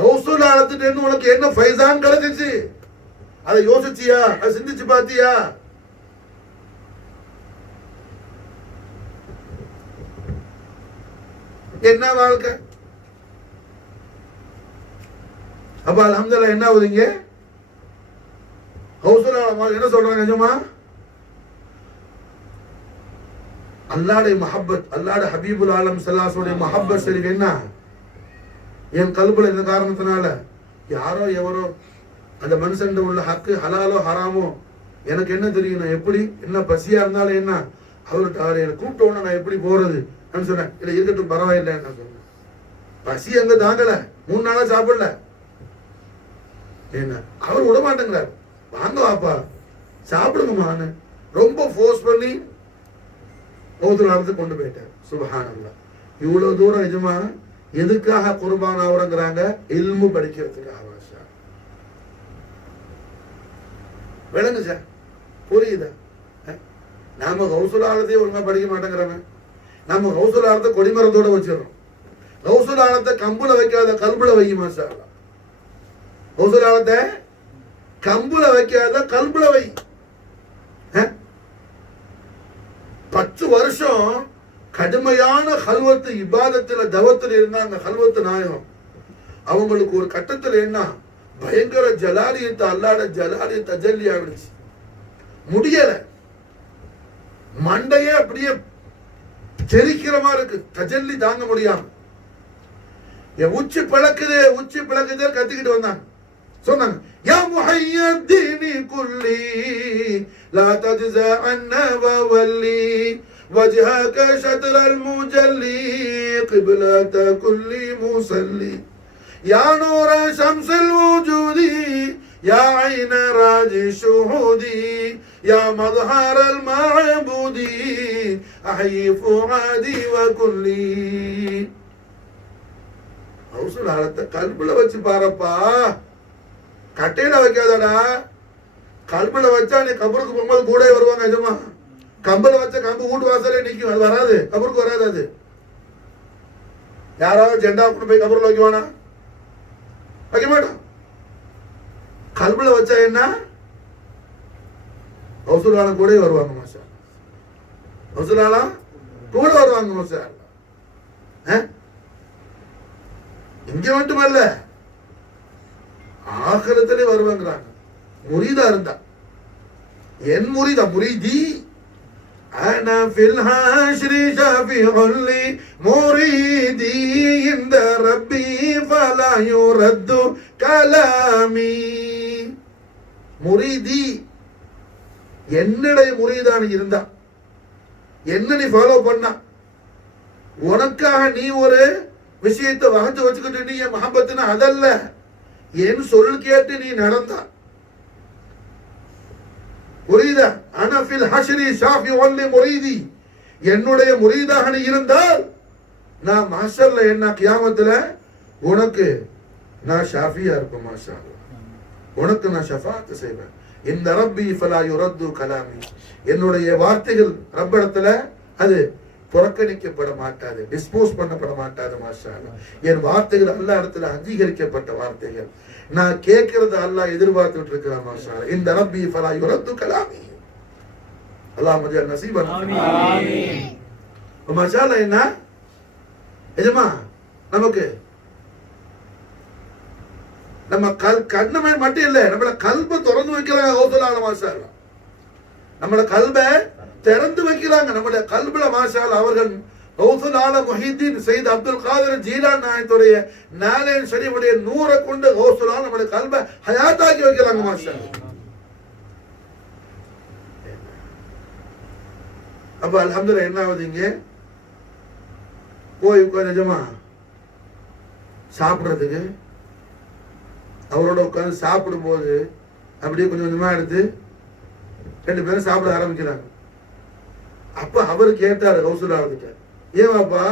ரசூல் அழைச்சிட்டு உனக்கு என்ன ஃபைசான் கிடைச்சிச்சு, அதை யோசிச்சியா, அதை சிந்திச்சு பாத்தியா? என்ன வாழ்க்கை? அப்ப அல்ஹம்துலில்லாஹ் என்ன ஆகுதுங்க? என்ன சொல்றாங்க நிஜமா? அல்லாஹ்வுடைய மஹப்பத், அல்லாஹ்வுடைய ஹபீபுல் ஆலம் ஸல்லல்லாஹு அலைஹி வஸல்லம் மஹப்பத் சரி என்ன என் கல்புல இந்த காரணத்தினால யாரோ எவரோ அந்த மனுஷன் உள்ள ஹக்கு ஹலாலோ ஹராமோ எனக்கு என்ன தெரியும், நான் எப்படி என்ன பசியா இருந்தாலும் என்ன அவர்கிட்ட அவர் என்னை கூப்பிட்ட உடனே நான் எப்படி போறது சொன்னேன். இல்ல இருக்கட்டும் பரவாயில்லை நான் சொன்னேன். பசி அங்க தாங்கல, 3 நாளா சாப்பிடல, என்ன அவர் விட மாட்டேங்கிறார். வாங்க வாப்பா சாப்பிடுங்கம்மான்னு ரொம்ப ஃபோர்ஸ் பண்ணி ஒவ்வொரு இடத்துக்கு கொண்டு போயிட்டார். சுப்ஹானல்லாஹ். இவ்வளவு தூரம் நிஜமா எதுக்காக குர்பான் ஆகுறங்கிறாங்க? இல்மு படிக்கிறதுக்காக. விளங்கு சார், புரியுதா? நாம கௌசுல் ஆலத்தையே ஒழுங்கா படிக்க மாட்டேங்கிறோம். நம்ம கௌசுல் ஆலத்தை கொடிமரத்தோட வச்சிடறோம். கௌசுல் ஆலத்தை கம்புல வைக்காத கல்புல வையுமா சார்? கௌசுல் ஆலத்தை கம்புல வைக்காத கல்புல வை. 10 வருஷம் கடுமையான ஹல்வத்து இபாதத்துல தவத்துல இருந்தாங்க. ஹல்வத்து நாயகம் அவங்களுக்கு ஒரு கட்டத்துல என்ன பயங்கர ஜலாலியத்தை, அல்லாட ஜலாலிய தஜல்லி ஆயிடுச்சு. முடியல, மண்டையே அப்படியே தெரிக்கிற மாதிரி இருக்கு, தஜல்லி தாங்க முடியாம. என் உச்சி பிளக்குது கத்திக்கிட்டு வந்தாங்க. சொன்னாங்க, யா முஹய்யத்தீனி குல்லி லா தஜ்ஸா அன்னா வவல்லி வஜ்ஹக ஷத்ரல் முஜல்லி கிப்லத குல்லி முஸல்லி யா நூர ஷம்ஸில் வஜூதி யா ஐன ராஜி ஷுஹூதி யா மظهرல் மஅபூதி அஹ்யி ஃபுஆதி வ குல்லி. ரசூல் ஆலத்தை கல்புல வச்சு பாருப்பா. கட்டையில வைக்காதடா, கல்புல வச்சா நீ கபருக்கு போகும்போது கூட வருவாங்க. எஜமா கம்பல வச்ச கம்பு வீட்டு வாசலே நிற்கும், அது வராது, கபருக்கு வராது. அது யாராவது ஜெண்டா கொண்டு போய் கபூர்ல வைக்குவானா? வைக்க மாட்டான். கல்புல வச்சா என்ன, ஹவுசுலாலும் கூட வருவாங்க மாஷா, ஹவுசுலாலாம் கூட வருவாங்க மாஷா. இங்க மட்டுமல்ல, ஆகிரத்திலே வருவாங்கிறாங்க. முரீதா இருந்தா, என் முரீதா முரீதி أنا في الحشر شفيع لمريدي عند ربي فلا يرد كلامي. முரீதி என்னுடைய முரீதான இருந்தா, என்ன நீ ஃபாலோ பண்ணா, உனக்காக நீ ஒரு விஷயத்தை வகைச்சு வச்சுக்கிட்டு நீ என் மஹபத்துனா அதல்ல, என் சொல் கேட்டு நீ நடந்தா. புரியுதா? அன ஃபில் ஹஷ்ரி ஷாஃபிஉன் லிமுரீதி, என்னுடைய முரீதாக நீ இருந்தால் நான் மஹ்ஷர்ல என்ன கியாமத்துல உனக்கு நான் ஷாஃபியா இருப்பேன். மாஷா அல்லாஹ், உனக்கு நான் ஷஃபாஅத் செய்வேன். இந்த ரப்பி ஃபலா யுரத்து கலாமி, என்னுடைய வார்த்தைகள் ரப்பிடத்துல அது புறக்கணிக்கப்பட மாட்டாது, டிஸ்போஸ் பண்ணப்பட மாட்டாது. மாஷா அல்லாஹ், என் வார்த்தைகள் அல்லாஹ் இடத்துல அங்கீகரிக்கப்பட்ட வார்த்தைகள். நான் கேட்கறது அல்லாஹ் எதிர்பார்த்துட்டு இருக்கிறான். மாஷா அல்லாஹ், இந்த ரப்பி ஃபலா யுரத்து கலாமி. அல்லாஹ் மஜல் நசீபன். ஆமீன். மாஷா அல்லாஹ், என்ன எஜமா நமக்கு நம்ம கண்ணமே மட்டும் இல்ல, நம்மள கல்பை திறந்து வைக்கிறாங்க. ஹவுசுலால மாஷா அல்லாஹ், நம்மள கல்பை திறந்து வைக்கிறாங்க. நம்முடைய கல்புல மாஷா அல்லாஹ் அவர்கள் கௌசுல் ஆலம் முஹிதீன் சையத் அப்துல் காதிர் ஜீலான் நாயத்துடைய நாலேன் ஷரீஃபுடைய நூரை கொண்டு கௌசுல் ஆலம் நம்முடைய கல்பை ஹயாத்தாக்கி வைக்கிறாங்க. மாஷா அல்லாஹ். அப்ப அல்ஹம்துலில்லாஹ் என்ன ஆகுது, இங்க போய் உட்கார்ந்து நிஜமா சாப்பிடுறதுக்கு அவரோட உட்கார்ந்து சாப்பிடும் போது அப்படியே கொஞ்சம் கொஞ்சமா எடுத்து ரெண்டு பேரும் சாப்பிட ஆரம்பிக்கிறாங்க. அப்ப அவரு கேட்டாரு கௌசுல் ஆலத்துட்ட, ஏவாப்பா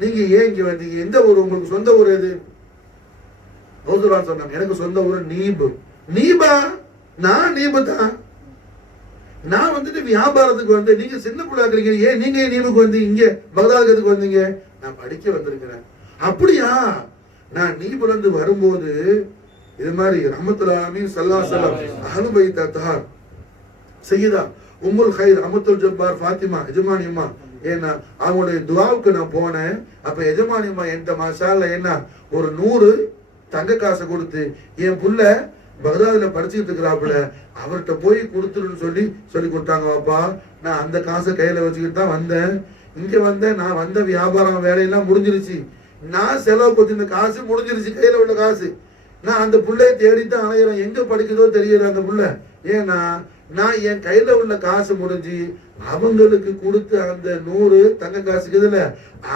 நீங்க ஏன் இங்க வந்தீங்க, எந்த ஊர், உங்களுக்கு சொந்த ஊர் எது? கௌசுல் ஆலம் சொன்னாங்க, எனக்கு சொந்த ஊர் நீபு. நீபா? நான் நீபு தான், நான் வந்துட்டு வியாபாரத்துக்கு வந்து, நீங்க சின்ன பிள்ளை இருக்கிறீங்க, ஏன் நீங்க நீபுக்கு வந்து இங்க பகதாதுக்கு வந்தீங்க? நான் படிக்க வந்திருக்கிறேன். அப்படியா? நான் நீபுல இருந்து வரும்போது இது மாதிரி ரஹ்மத்துல்லாஹி அலைஹி ஸல்லல்லாஹு அலைஹி வஸல்லம் அஹ்லு பைத் தஹர் சையதா உம்முல் கைர் அமத்துல் ஜப்பார் ஃபாத்திமா எஜமானி அம்மா, ஏன்னா அவங்களுடைய துஆவுக்கு நான் போனேன். அப்ப எஜமானி அம்மா என்கிட்ட மாஷா அல்லாஹ் என்ன ஒரு 100 தங்க காசை கொடுத்து, என் புள்ள பகதாதுல படிச்சுக்கிட்டு இருக்கிறாப்புல அவர்கிட்ட போய் கொடுத்துருன்னு சொல்லி கொடுத்தாங்க. வாப்பா நான் அந்த காசை கையில வச்சுக்கிட்டு தான் வந்தேன். இங்க வந்தேன், நான் வந்த வியாபாரம் வேலையெல்லாம் முடிஞ்சிருச்சு, நான் செலவு பத்தி இந்த காசு முடிஞ்சிருச்சு, கையில உள்ள காசு. நான் அந்த புள்ளைய தேடித்தான் அலையிறேன், எங்க படிக்குதோ தெரியல அந்த புள்ள. ஏன்னா நான் என் கையில உள்ள காசு முடிஞ்சு அவங்களுக்கு கொடுத்து அந்த 100 தங்க காசுக்கு இதுல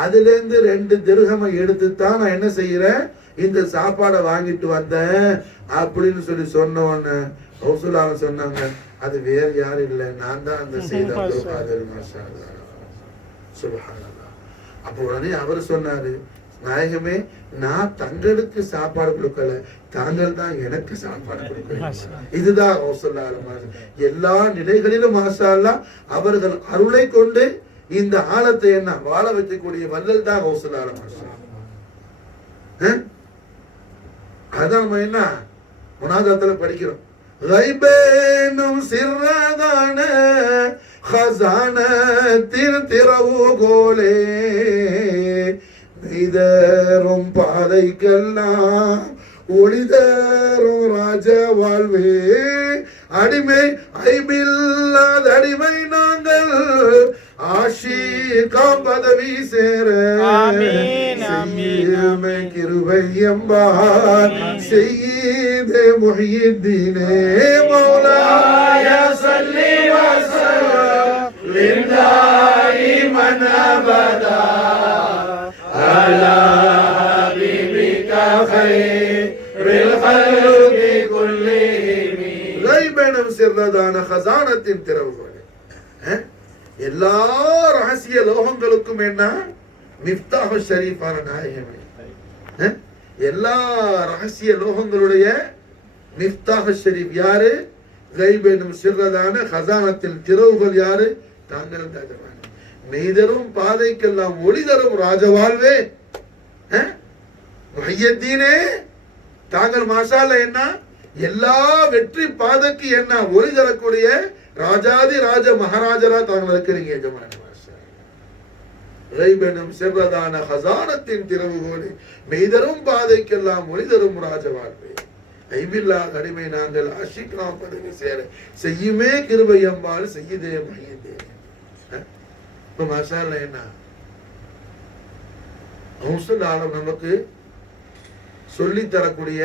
அதுல இருந்து 2 திர்ஹமை எடுத்து தான் நான் என்ன செய்யறேன், இந்த சாப்பாடை வாங்கிட்டு வந்தேன் அப்படின்னு சொன்ன உடனே கௌசுல் ஆலம் சொன்னாங்க, அது வேற யாரும் இல்லை, நான் தான் அந்த சையத் அப்துல் காதிர். மாஷா அல்லாஹ், சுப்ஹானல்லாஹ். அப்போ உடனே அவர் சொன்னாரு, நாயகமே நான் தங்களுக்கு சாப்பாடு கொடுக்கல, தாங்கள் தான் எனக்கு சாப்பாடு கொடுக்கல. இதுதான் கௌசுல் ஆலம். எல்லா நிலைகளிலும் மாஷா அல்லாஹ் அவர்கள் அருளை கொண்டு இந்த ஆலத்தை என்ன வாழ வைக்கக்கூடிய வல்லல் தான் கௌசுல் ஆலம். மாஷா அல்லாஹ். அதான் நம்ம என்ன முனாஜாத்துல படிக்கிறோம், கைபேனும் சிறதான ஹஸானத்தின் திறவுகோலே, நெய்தரும் பாதைக்கெல்லாம் ஒளிதரும் ராஜ வாழ்வே, அடிமை ஐபில்லாத அடிமை நாங்கள் ஆஷிகாம் பதவி சேர செய்யுமே கிருபை எம்பார் செய்யீதே முஹியத்தீனே மௌலாய ஸல்லி வஸல்லிம் தாயிமன் அபதா அலா ஹபீபிகா கைரில் ஹல்கி குல்லிஹிம். கைபனும் சிர்ரதான ஹஸானத்தின் திறவுகோல், எல்லா ரகசிய லோகங்களுக்கும் என்ன மிஃப்தாஹு ஷரீஃபான நாயகமே, எல்லா ரகசிய லோகங்களுடைய மிஃப்தாஹ் ஷரீப் யாரு? கைப் எனும் சிறதான ஹசானத்தின் திறவுகள் யாரு? தாங்கள் தான். மெய்தரும் பாதைக்கெல்லாம் ஒளி தரும் ராஜவாழ்வே மையத்தீனே தாங்கள் மாஷால என்ன எல்லா வெற்றி பாதைக்கு என்ன ஒளி தரக்கூடிய ராஜாதி ராஜ மகாராஜரா தாங்கள் இருக்கிறீங்க எஜமான. கைபெனும் சிறதான ஹசானத்தின் திறவுகோடு மெய்தரும் பாதைக்கெல்லாம் ஒளி தரும் ராஜவாழ்வே ஐபில்லா அடிமை நாங்கள் ஆஷிக்லாம் பதவி சேர செய்யுமே கிருபை அம்பாள் செய்யுதே மையதே. இப்ப மசால என்ன ஹவுசல் ஆலம் நமக்கு சொல்லி தரக்கூடிய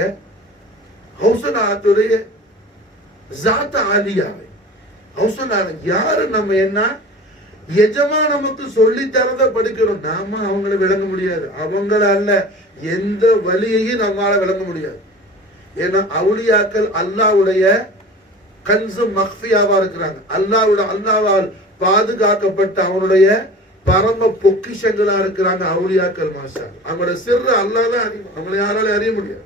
ஹவுசல் ஆத்துடைய ஜாத்த ஆலியாவை ஹவுசல் ஆலம் யாரு? நம்ம என்ன எஜமா நமக்கு சொல்லி தரத படிக்கிறோம். நாம அவங்கள விளங்க முடியாது, அவங்கள அல்ல எந்த வழியையும் நம்மளால விளங்க முடியாது. ஏன்னா அவுலியாக்கள் அல்லாவுடைய கன்சு மக்ஃபியாவா இருக்கிறாங்க. அல்லாவால் பாதுகாக்கப்பட்ட அவனுடைய பரம பொக்கிஷங்களா இருக்கிறாங்க அவுலியாக்கள். மாஷா அவங்களோட சிறு அல்லாதான் அறியும், அவங்களை யாரால அறிய முடியாது.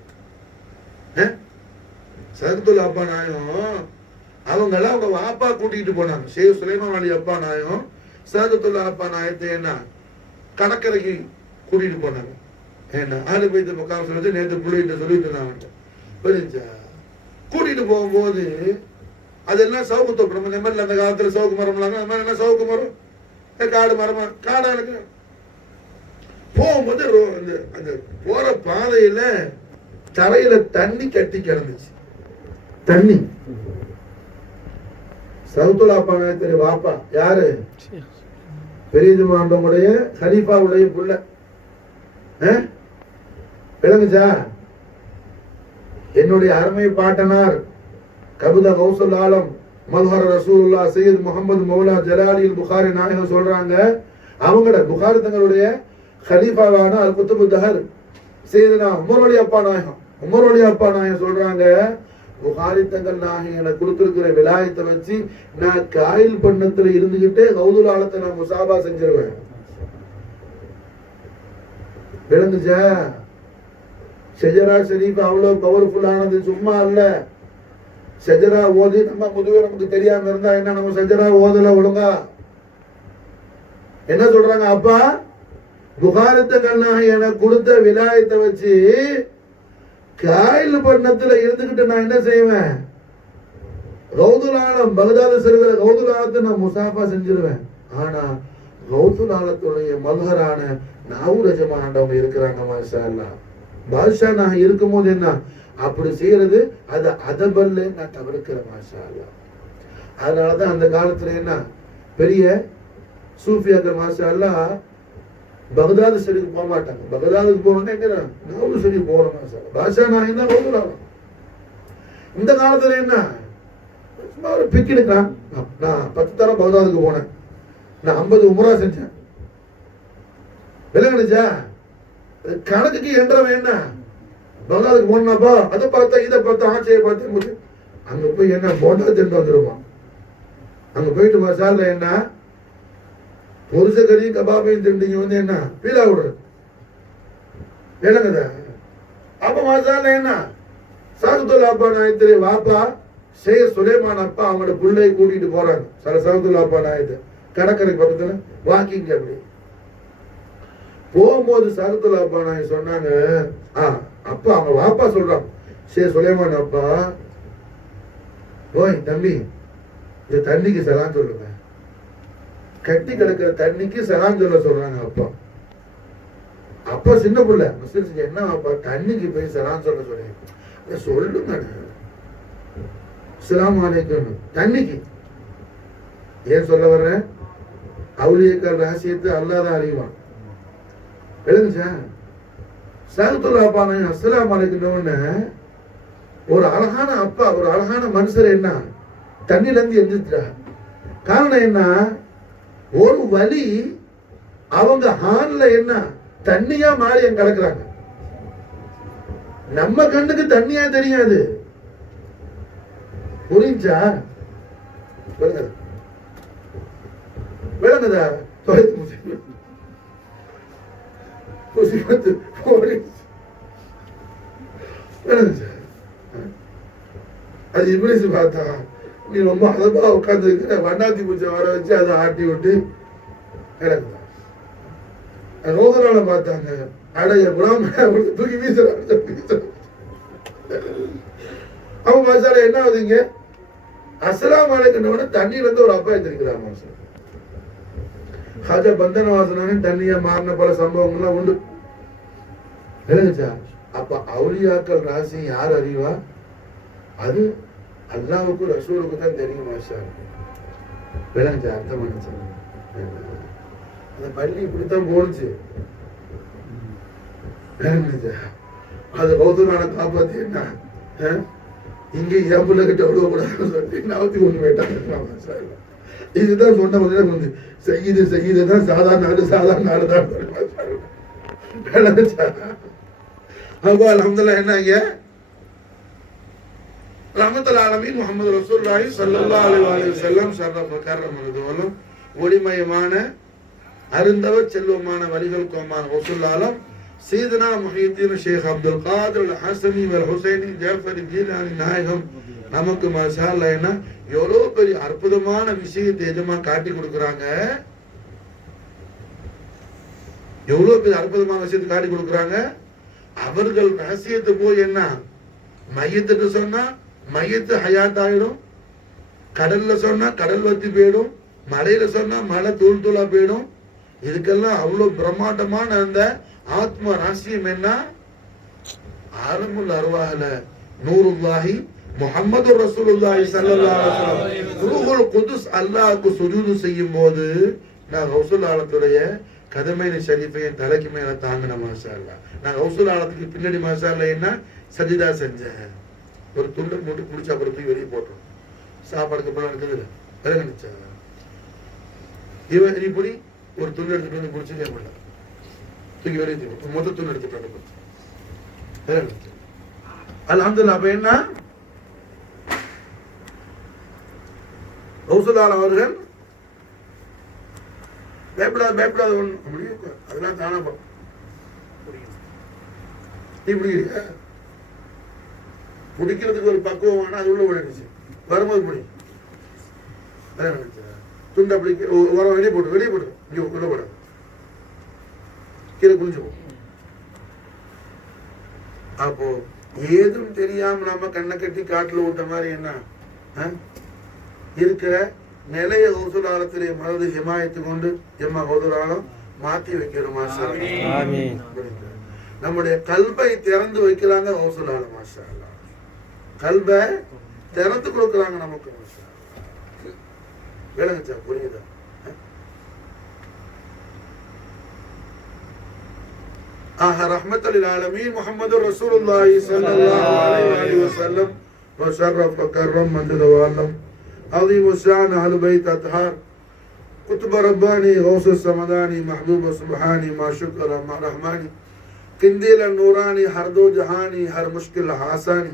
சரத்துல் அப்பா நாயம் அவங்கள அவங்க வாப்பா கூட்டிட்டு போனாங்க. ஷேக் சுலைமான் அலி அப்பா நாயம் சரத்துல்லா அப்பா நாயத்தை என்ன கடற்கரைக்கு கூட்டிட்டு போனாங்க. ஏன்னா ஆளு போய்த்து முக்கால் சொல்லிட்டு நேற்று பிள்ளைகிட்ட சொல்லிட்டு இருந்தாங்க. புரிஞ்சா கூட்டிட்டு போகும்போது அதெல்லாம் சவுக்கு தோப்பு. நம்ம நெம்மல்ல அந்த காலத்துல சவுக்கு மரம் அந்த மாதிரி என்ன சவுக்கு மரம் காடு மரமா காடா இருக்கு. போகும்போது அந்த போற பாதையில தரையில தண்ணி கட்டி கிடந்துச்சு. தண்ணி சவுத்துலாப்பா தெரிய வாப்பா யாரு? பெரிய மாண்டவங்களுடைய ஹலீஃபாவுடைய புள்ள. விளங்குச்சா? என்னுடைய அருமை பாட்டனார் கபுத கௌசல் ஆலம் மல்ஹர் ரசூலுல்லா சையத் முகமது மௌலா ஜலாலில் புகாரி நாயகம் சொல்றாங்க. அவங்களோட புகாரி தங்களுடைய ஹலீஃபாவான அல் குத்துபு தஹர் சையதுனா உமருடைய அப்பா நாயகம் சொல்றாங்க, புகாரி தங்கள் நாயகங்களை கொடுத்திருக்கிற விலாயத்தை வச்சு நான் காயில் பண்ணத்துல இருந்துகிட்டே கௌதுல் ஆலத்தை நான் முசாபா செஞ்சிருவேன். விளங்குச்சா? ஷஜரா ஷரீஃப் அவ்வளவு பவர்ஃபுல்லானது சும்மா அல்ல. ஷஜரா ஓதி நம்ம முதுவே நமக்கு தெரியாம இருந்தா என்ன, நம்ம ஷஜரா ஓதல ஒழுங்கா. என்ன சொல்றாங்க? அப்பா புகாரத்த கண்ணாக எனக்கு கொடுத்த விலாயத்தை வச்சு காயில் பண்ணத்துல இருந்துகிட்டு நான் என்ன செய்வேன்? கௌதுல் ஆலம் பகதாது சிறுகிற கௌதுல் ஆலத்தை நான் முசாஃபா செஞ்சிருவேன். ஆனா கௌதுல் ஆலத்துடைய மல்ஹரான நாவூரஜமா ஆண்டவங்க இருக்கிறாங்க. மாஷா அல்லாஹ் பாதுஷா நான் இருக்கும் போது என்ன அப்படி செய்யறது அது அதபல்ல நான் தவிர்க்கிறேன். மாஷா அல்லாஹ். அதனாலதான் அந்த காலத்துல என்ன பெரிய சூஃபியாக்கள் மாஷா அல்லாஹ் பகதாது ஷரீஃப் போக மாட்டாங்க. பகதாதுக்கு போகணும்னா எங்க நாவூர் ஷரீஃப் போகணும். மாஷா அல்லாஹ் பாதுஷா நான் தான் கௌதுல். இந்த காலத்துல என்ன சும்மா ஒரு பிக் எடுக்கிறான். நான் 10 தரம் பகதாதுக்கு போனேன், நான் 50 உம்ரா செஞ்சேன். விளங்குச்சா? கணக்குக்கு என்றவன் என்ன பகதாதுக்கு போனாப்பா அதை பார்த்தா இதை பார்த்தா ஆட்சியை பார்த்து அங்க போய் என்ன போட்டா திண்டு வந்துருவான். அங்க போயிட்டு மசாலா என்ன பொருசக்கரியும் கபாபையும் திண்டிங்க வந்து என்ன பீலா விடுறது. விளங்குதா? அப்ப மசாலா என்ன சரத்துல் அப்பா நாயத்திலே வாப்பா ஷேக் சுலைமான் அப்பா அவங்களோட பிள்ளையை கூட்டிட்டு போறாங்க. சரத்துல் அப்பா நாயத்தை கடற்கரை பக்கத்துல வாக்கிங். அப்படி போகும்போது சரத்துல் அப்பா நாயக் சொன்னாங்க, அப்பா அவங்க வாப்பா சொல்றாங்க ஷேக் சுலைமான் அப்பா, ஓய் தம்பி இந்த தண்ணிக்கு சலாம் சொல்லுங்க. கட்டி கிடக்கிற தண்ணிக்கு சலாம் சொல்ல சொல்றாங்க அப்பா. அப்பா சின்ன பிள்ளை முஸ்லிம், என்ன அப்பா தண்ணிக்கு போய் சலாம் சொல்ல சொல்லுங்க. சொல்லுங்க அஸ்ஸலாமு அலைக்கும் தண்ணிக்கு. ஏன் சொல்ல வர்றேன்? அவுலியக்கால் ரகசியத்தை அல்லாதான் அறிவான். விளங்குச்சா? சரத்துல் அப்பா அஸ்ஸலாமு அலைக்கும் ஒரு அழகான அப்பா ஒரு அழகான மனுஷர் என்ன தண்ணில இருந்து எந்திரிச்சார். காரணம் என்ன? ஒரு வலி அவங்க ஹான்ல என்ன தண்ணியா மாறி அங்க கலக்குறாங்க. நம்ம கண்ணுக்கு தண்ணியா தெரியாது. புரிஞ்சா? விளங்குதா? அது இப்ளீஸ் பார்த்தா நீ ரொம்ப அதப்பா உட்காந்துருக்கிற வண்ணாத்தி பூச்சை வர வச்சு அதை ஆட்டி விட்டு கிடக்குதான். ரோதனால பார்த்தாங்க, அடைய குலாம தூக்கி வீசுறாங்க. அவன் மசாலா என்ன ஆகுதுங்க, அஸ்ஸலாமு அலைக்கும்னு தண்ணியில இருந்து ஒரு அப்பா எடுத்திருக்கிறார் மாசம். ஹஜ பந்தன வாசனான தண்ணியா மாறின பல சம்பவங்கள்லாம் உண்டு. விளங்குச்சா? அப்ப அவுலியாக்கள் ராசி யார் அறிவா? அது அல்லாவுக்கும் ரசூலுக்கு தான் தெரியும். மாஷா விளங்குச்சா? அர்த்தம் பண்ணுச்சு. அந்த பள்ளி இப்படித்தான் போனுச்சு. விளங்குச்சா? அது கௌதமான காப்பாத்தி என்ன இங்க என் பிள்ளை கிட்ட விடுவ கூடாதுன்னு சொல்லி நாவத்தி கொண்டு போயிட்டாங்க. இதுதான் சொன்ன வந்து செய்யுது தான் சாதாரண நாடு தான். அப்போ அல்ஹம்துலில்லாஹ் என்னங்க ரஹ்மத்துல் ஆலமீன் முஹம்மது ரசூலுல்லாஹி ஸல்லல்லாஹு அலைஹி வஸல்லம் ஷர்ரஃப கர்ரமஹு ஒளிமயமான அருந்தவ செல்வமான வழிகள் கோமான ரசூலுல்லாஹ் சீதனா முஹியுத்தீன் ஷேக் அப்துல் காதிர் அல் ஹஸனி வல் ஹுசைனி ஜாஃபர் ஜீலானி நாயகம் நமக்கு மாஷா அல்லாஹ் என்ன எவ்வளவு பெரிய அற்புதமான விஷயத்தை எஜமா காட்டி கொடுக்குறாங்க. எவ்வளவு பெரிய அற்புதமான விஷயத்தை காட்டி கொடுக்குறாங்க. அவர்கள் ரகசியத்தை போய் என்ன மையத்துக்கு சொன்னா மையத்து ஹயாத் ஆயிடும், கடல்ல சொன்னா கடல் வத்தி போயிடும், மலையில சொன்னா மலை தூள் தூளா போயிடும். இதுக்கெல்லாம் அவ்வளவு பிரம்மாண்டமான அந்த ஆத்ம ரகசியம் என்ன, ஆலமுல் அர்வாஹ்ல நூருல்லாஹி முஹம்மது ரசூலுல்லாஹி ஸல்லல்லாஹு அலைஹி வஸல்லம் ரூஹுல் குதுஸ் அல்லாஹ்வுக்கு சுஜூது செய்யும் போது நான் ரசூல் ஆலத்துடைய கதமைன ஷரீஃபை தலைக்கு மேல தாங்கின மாஷா அல்லாஹ். நான் ரசூல் ஆலத்துக்கு பின்னாடி மாஷா அல்லாஹ் என்ன சஜிதா செஞ்சேன். ஒரு துண்டை மூட்டு பிடிச்சா அப்புறம் போய் வெளியே போட்டோம். சாப்பாடுக்கு அப்புறம் இருக்குது விளங்குச்சா? இவன் இப்படி ஒரு துண்டு எடுத்துட்டு வந்து பிடிச்சிட்டே பண்ணல, தூக்கி வெளியே மொத்த துண்டு எடுத்துட்டு அல்ஹம்துலில்லாஹ். அப்ப என்ன ரசூலுல்லாஹ் அவர்கள் பயப்படாத ஒண்ணு அதெல்லாம் தானா இப்படி பிடிக்கிறதுக்கு ஒரு பக்குவம் அது உள்ள விடுச்சு வரும்போது பிடி துண்டை பிடிக்க உரம் வெளியே போட்டு இங்க உள்ள போட கீழே குளிச்சு போ. அப்போ ஏதும் தெரியாம நாம கண்ணை கட்டி காட்டுல விட்ட மாதிரி என்ன இருக்கிற நிலைய கௌசலாலத்திலே மனது ஹிமாயத்து கொண்டு எம்மா கௌசலாலம் மாத்தி வைக்கிறோம் மாஷா. நம்முடைய கல்பை திறந்து வைக்கிறாங்க கௌசலாலம் மாஷா. கல்பை திறந்து கொடுக்குறாங்க நமக்கு மாஷா. விளங்குச்சா? புரியுதா? ரஹ்மத்துல் ஆலமீன் முஹம்மது ரசூலுல்லாஹி ஸல்லல்லாஹு அலைஹி வஸல்லம் வஷரஃப கர்ரம் மஜ்த வஅல்லம் عظيم الشان أهل بيت أطهار قطب رباني غوث السمداني محبوب سبحاني ما شكر ما رحماني قنديل النوراني هر دو جهاني هر مشکل حاساني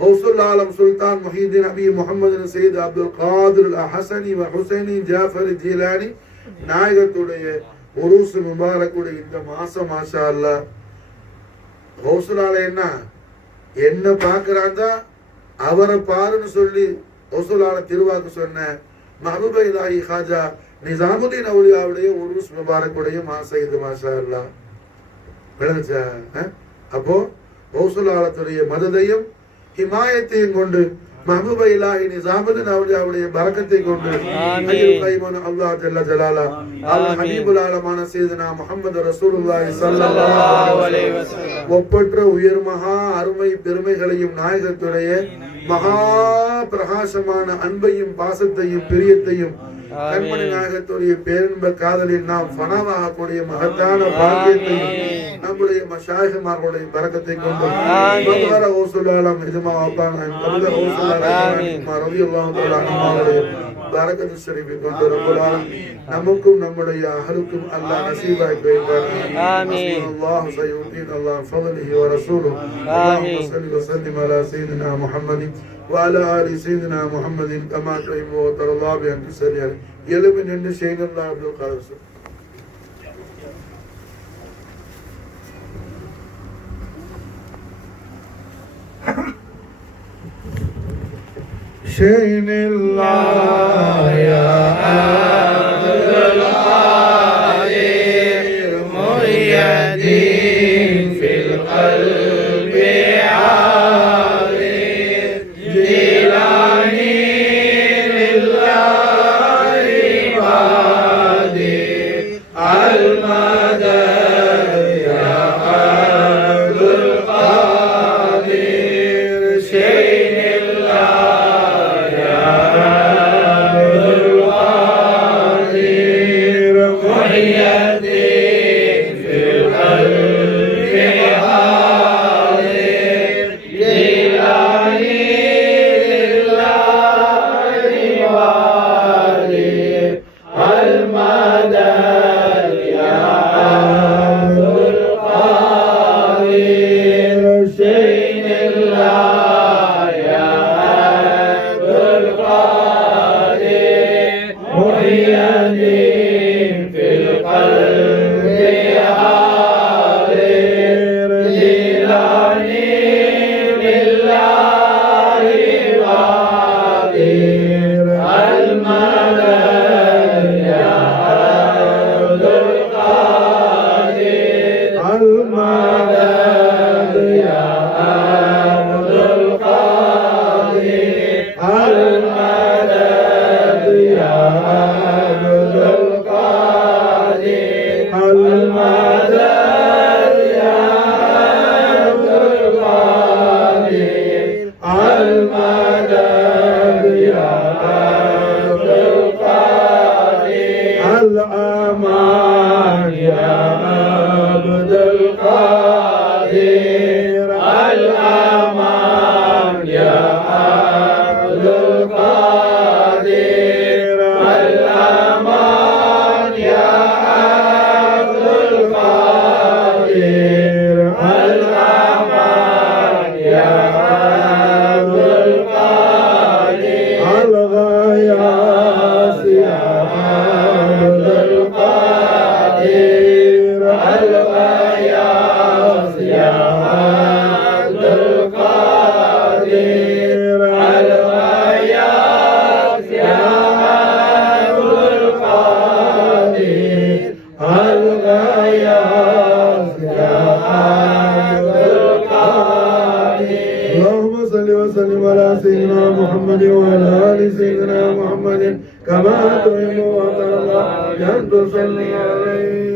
غوث العالم سلطان محي الدين أبي محمد سيد عبد القادر الحسني وحسيني جعفر الجيلاني நாயகத்துடைய உருஸ் முபாரக்குடைய இந்த மாசம் மாஷா அல்லாஹ் கௌசுலால என்ன பார்க்கறாங்க அவரை பாருன்னு சொல்லி ரசூலுல்லாஹ் திருவாக்கு சொன்ன மஹபூப இலாஹி ஹாஜா நிசாமுதீன் அவுலியாவுடைய உருஸ் முபாரக்குடைய மாசம் இது மாஷா அல்லாஹ். விளங்குச்சா? அப்போ ரசூலுல்லாஹ்வுடைய மததையும் ஹிமாயத்தையும் கொண்டு மஹபூப இலாஹி நிசாமுதீன் அவுலியாவுடைய பரக்கத்தை கொண்டு அய்யுல் கைமான அல்லாஹ் ஜல்ல ஜலாலா அல் ஹபீபுல் ஆலமான சையதுனா முஹம்மது ரசூலுல்லாஹி ஸல்லல்லாஹு அலைஹி வஸல்லம் ஒப்பற்ற உயர் மகா அருமை பெருமைகளையும் நாயகத்துடைய மகா பிரகாசமான அன்பையும் பாசத்தையும் பிரியத்தையும் கண்மணி நாயகத்துடைய பேரின்ப காதலில் நாம் ஃபனாவாக கூடிய மகத்தான பாக்கியத்தையும் நம்முடைய மஷாயிஹ்மார்களுடைய பரக்கத்தை கொண்டு மகர ரசூலுல்லாஹ் இஜ்மா வாபானா கபல ரசூலுல்லாஹ் ரலியல்லாஹு தஆலா அன்ஹுடைய பரக்கத்து ஷரீஃபை கொண்டு ரப்பல் ஆலமீன் நமக்கும் நம்முடைய அஹலுக்கும் அல்லாஹ் நசீபாக்கி வைப்பார். ஆமீன். அல்லாஹ் சய்யுதீன் அல்லாஹ் ஃபضله ورسوله. اللهم صل وسلم على سيدنا محمد وعلى آل سيدنا محمد كما تحب وترضى بأن تصلي عليه. يلمن عند شيخ الله عبد القادر. شين الله يا عبد القادر محي الدين في القلب عارف جيلاني لله بادر المدد يا عبد القادر شين الله يا عبد القادر محي الدين في القلب حاضر جيلاني لله بادر المدد يا عبد القادر شين الله يا عبد القادر محي الدين في القلب حاضر جيلاني لله بادر المدد يا عبد القادر المدد يا عبد القادر المدد يا عبد القادر المدد يا عبد القادر المدد يا عبد القادر الأمان يا عبد القادر الأمان يا عبد القادر الأمان يا عبد القادر الأمان يا عبد القادر الغياث يا عبد القادر الغياث يا عبد القادر الغياث يا عبد القادر الغياث يا عبد القادر. اللهم صل وسلم على سيدنا محمد وعلى ال سيدنا محمد كما تحب وترضى ان تصلي عليه